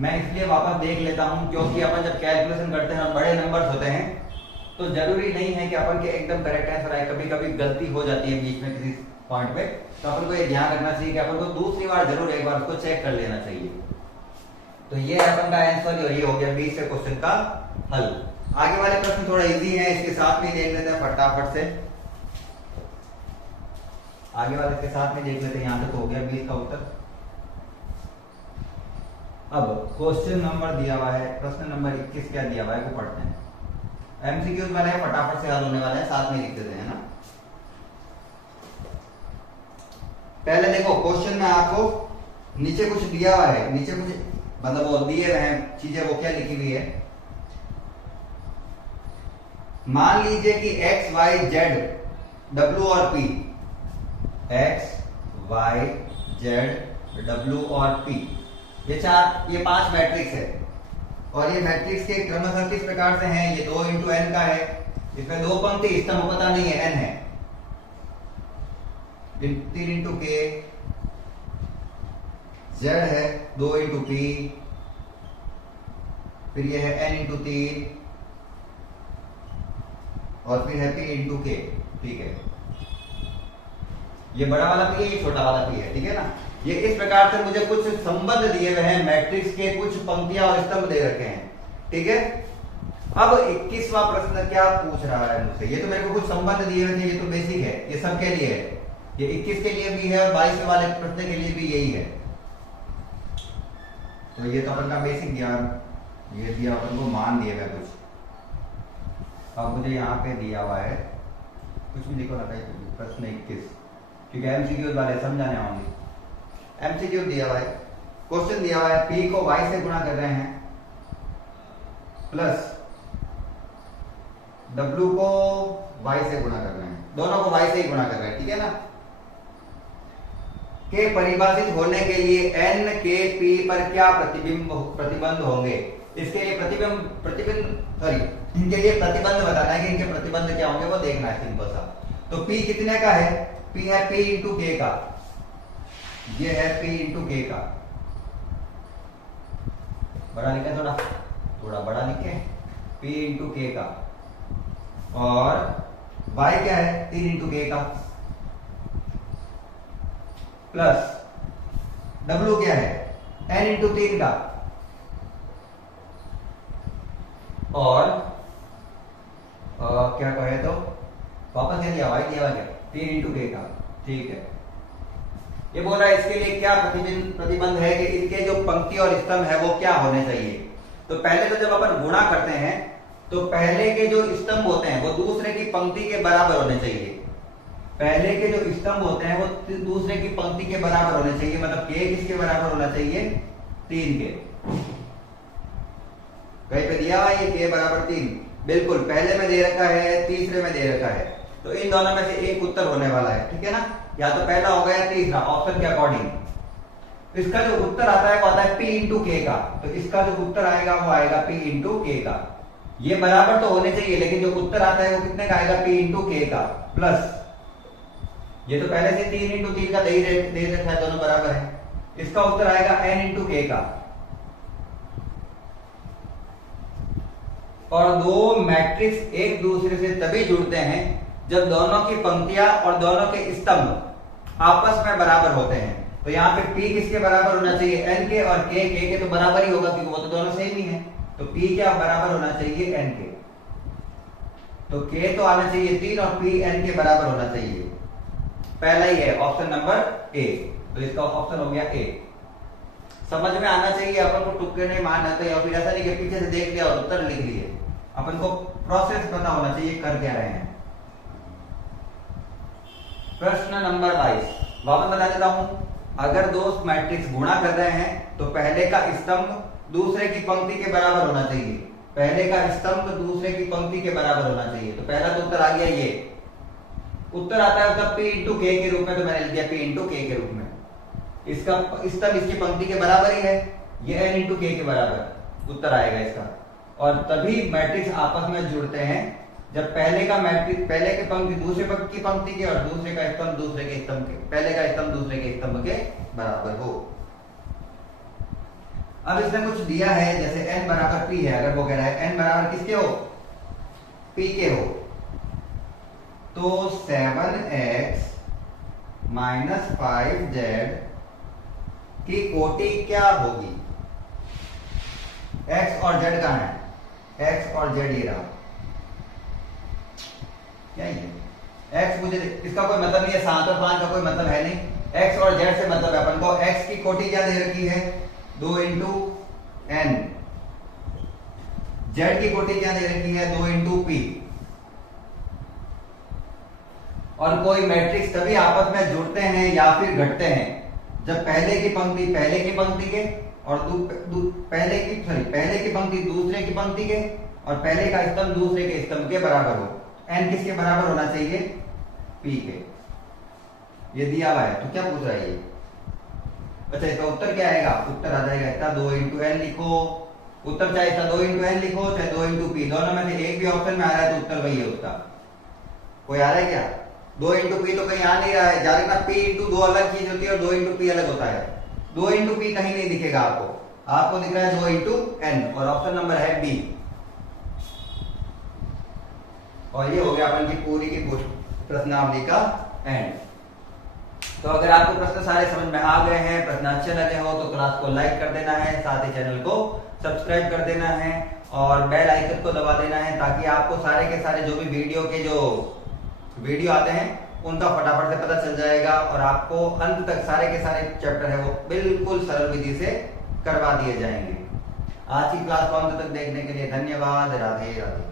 मैं इसलिए वापस देख लेता हूं क्योंकि अपन जब कैलकुलेशन करते हैं और बड़े नंबर्स होते हैं तो जरूरी नहीं है कि अपन के एकदम करेक्ट आंसर आए, कभी कभी गलती हो जाती है बीच में किसी पॉइंट पे, तो अपन को ये ध्यान रखना चाहिए कि अपन को दूसरी बार जरूर एक बार उसको चेक कर लेना चाहिए। तो ये अपन का आंसर यही हो गया 20 क्वेश्चन का हल। आगे वाले प्रश्न थोड़ा इजी है, इसके साथ में देख लेते हैं फटाफट से। आगे वाले के साथ में देख लेते हैं, यहां तक हो गया 20 का उत्तर। अब क्वेश्चन नंबर दिया हुआ है, प्रश्न नंबर 21 क्या दिया हुआ है वो पढ़ते हैं। एमसीक्यूज वाला है, फटाफट से हल होने वाला है, साथ में लिख देते हैं ना। पहले देखो क्वेश्चन में आपको नीचे कुछ दिया हुआ है, नीचे कुछ मतलब वो दिए हुए हैं चीजें, वो क्या लिखी हुई है। मान लीजिए कि एक्स वाई जेड डब्ल्यू और P, X Y Z W और पी, ये 5 मैट्रिक्स है और ये मैट्रिक्स के क्रमशः किस प्रकार से हैं। ये 2 इंटू एन का है, इसमें 2 पंक्ति स्तंभ पता नहीं है, एन है, 3 इंटू के, जेड है 2 इंटू पी, फिर ये है एन इंटू 3 और फिर है पी इंटू के, ठीक है। ये बड़ा वाला पी है, ये छोटा वाला पी है, ठीक है ना। ये इस प्रकार से मुझे कुछ संबंध दिए हुए हैं, मैट्रिक्स के कुछ पंक्तियां और स्तंभ दे रखे हैं, ठीक है। अब 21वां प्रश्न क्या पूछ रहा है मुझसे, ये तो मेरे को कुछ संबंध दिए हुए थे, ये तो बेसिक है, ये सबके लिए है, ये 21 के लिए भी है और 22 वाले प्रश्न के लिए भी यही है। तो ये तो अपन का बेसिक ज्ञान, ये दिया अपन को मान दिए हुए कुछ। अब मुझे यहाँ पे दिया हुआ है कुछ भी लिखो ना प्रश्न 21, क्योंकि एमसीक्यू वाले समझाने होंगे। एमसीक्यू दिया हुआ है, क्वेश्चन दिया हुआ है पी को वाई से गुणा कर रहे हैं प्लस डब्ल्यू को वाई से गुणा कर रहे हैं, दोनों को वाई से ही गुणा कर रहे हैं, ठीक है ना। के परिभाषित होने के लिए एन के पी पर क्या प्रतिबंध होंगे। इसके लिए इनके लिए प्रतिबंध बताना है कि इनके प्रतिबंध क्या होंगे, वो देखना है सिंपल सा। तो पी कितने का है, पी है पी इंटू के का, ये है पी इंटू के का, बड़ा लिखे, थोड़ा बड़ा लिखे, पी इंटू के का, और y क्या है 3 इंटू के का, प्लस w क्या है n इंटू 3 का, और क्या कहे तो वापस क्या दिया, y दिया हुआ क्या 3 इंटू के का, ठीक है। ये बोल रहा है इसके लिए क्या प्रतिबंध है कि इनके जो पंक्ति और स्तंभ है वो क्या होने चाहिए। तो पहले तो जब अपन गुणा करते हैं तो पहले के जो स्तंभ होते हैं वो दूसरे की पंक्ति के बराबर होने चाहिए, पहले के जो स्तंभ होते हैं वो दूसरे की पंक्ति के बराबर होने चाहिए, मतलब के किसके बराबर होना चाहिए 3 के। कहीं पे दिया हुआ ये के बराबर 3, बिल्कुल पहले में दे रखा है, तीसरे में दे रखा है, तो इन दोनों में से एक उत्तर होने वाला है, ठीक है ना। या तो पहला हो गया तीसरा, ऑप्शन के अकॉर्डिंग। इसका जो उत्तर आता है वो आता है p इंटू के का, तो इसका जो उत्तर आएगा वो आएगा p इंटू के का। ये बराबर तो होने चाहिए, लेकिन जो उत्तर आता है वो कितने का आएगा p इंटू के का, प्लस ये तो पहले से 3 इंटू 3 का दे रखा है, दोनों बराबर है, इसका उत्तर आएगा n इंटू के का। और दो मैट्रिक्स एक दूसरे से तभी जुड़ते हैं जब दोनों की पंक्तियां और दोनों के स्तंभ आपस में बराबर होते हैं। तो यहाँ पे P किसके बराबर होना चाहिए n के, और K तो बराबर ही होगा क्योंकि वो तो दोनों सेम ही है। तो P क्या बराबर होना चाहिए n के, तो K तो आना चाहिए 3 और P n के बराबर होना चाहिए। पहला ही है ऑप्शन नंबर ए, तो इसका ऑप्शन हो गया ए। समझ में आना चाहिए, अपन को तुक्के नहीं मारना चाहिए, और फिर ऐसा नहीं कि पीछे से देख लिया और उत्तर लिख लिए। अपन को प्रोसेस पता होना चाहिए कर क्या रहे हैं। प्रश्न नंबर 22 वापस बता देता हूं, अगर दो मैट्रिक्स गुणा कर रहे हैं तो पहले का स्तंभ दूसरे की पंक्ति के बराबर होना चाहिए, पहले का स्तंभ दूसरे की पंक्ति के बराबर होना चाहिए। तो पहला तो उत्तर आ गया ये, उत्तर आता है उसका p इंटू के रूप में, तो मैंने लिख दिया p इंटू के रूप में। इसका स्तंभ इसकी पंक्ति के बराबर ही है, ये n इंटू के बराबर उत्तर आएगा इसका। और तभी मैट्रिक्स आपस में जुड़ते हैं जब पहले का मैट्रिक्स, पहले की पंक्ति दूसरे की पंक्ति के और दूसरे का स्तंभ दूसरे के स्तंभ के, पहले का स्तंभ दूसरे के स्तंभ के बराबर हो। अब इसने कुछ दिया है, जैसे n बराबर p है, अगर वो कह रहा है n बराबर किसके हो, p के हो, तो 7x माइनस 5z की कोटि क्या होगी। x और z कहां है, x और z ये रहा, क्या ये x, मुझे इसका कोई मतलब नहीं है, 7 और 5 का कोई मतलब है नहीं। x और z से मतलब है अपन को, x की कोटि क्या दे रखी है 2 इंटू n, z की कोटि क्या दे रखी है 2 इंटू p। और कोई मैट्रिक्स तभी आपस में जुड़ते हैं या फिर घटते हैं जब पहले की पंक्ति के और पहले की पंक्ति दूसरे की पंक्ति के और पहले का स्तंभ दूसरे के स्तंभ के बराबर हो। n किसके बराबर होना चाहिए, p के। ये दिया हुआ है, तो क्या पूछ रहा है ये। अच्छा, इसका उत्तर क्या आएगा, उत्तर आ जाएगा इसका 2 इंटू n लिखो। उत्तर चाहे इसका 2 इंटू n लिखो चाहे 2 इंटू p, दोनों में से एक भी ऑप्शन में आ रहा है तो उत्तर वही है उसका। कोई आ रहा है क्या, 2 इंटू p तो कहीं आ नहीं रहा है, जाहिर है p इंटू 2 अलग चीज होती है और 2 इंटू p अलग होता है। 2 इंटू p कहीं नहीं दिखेगा आपको दिख रहा है 2 इंटू n, और ऑप्शन नंबर है बी। और ये हो गया अपन की पूरी की प्रश्नावली का एंड। तो अगर आपको प्रश्न सारे समझ में आ गए हैं, प्रश्न अच्छे लगे हो तो क्लास को लाइक कर देना है, साथ ही चैनल को सब्सक्राइब कर देना है और बेल आइकन को दबा देना है, ताकि आपको सारे के सारे जो भी वीडियो आते हैं उनका फटाफट से पता चल जाएगा और आपको अंत तक सारे के सारे चैप्टर है वो बिल्कुल सरल विधि से करवा दिए जाएंगे। आज की क्लास को अंत तक देखने के लिए धन्यवाद। राधे राधे।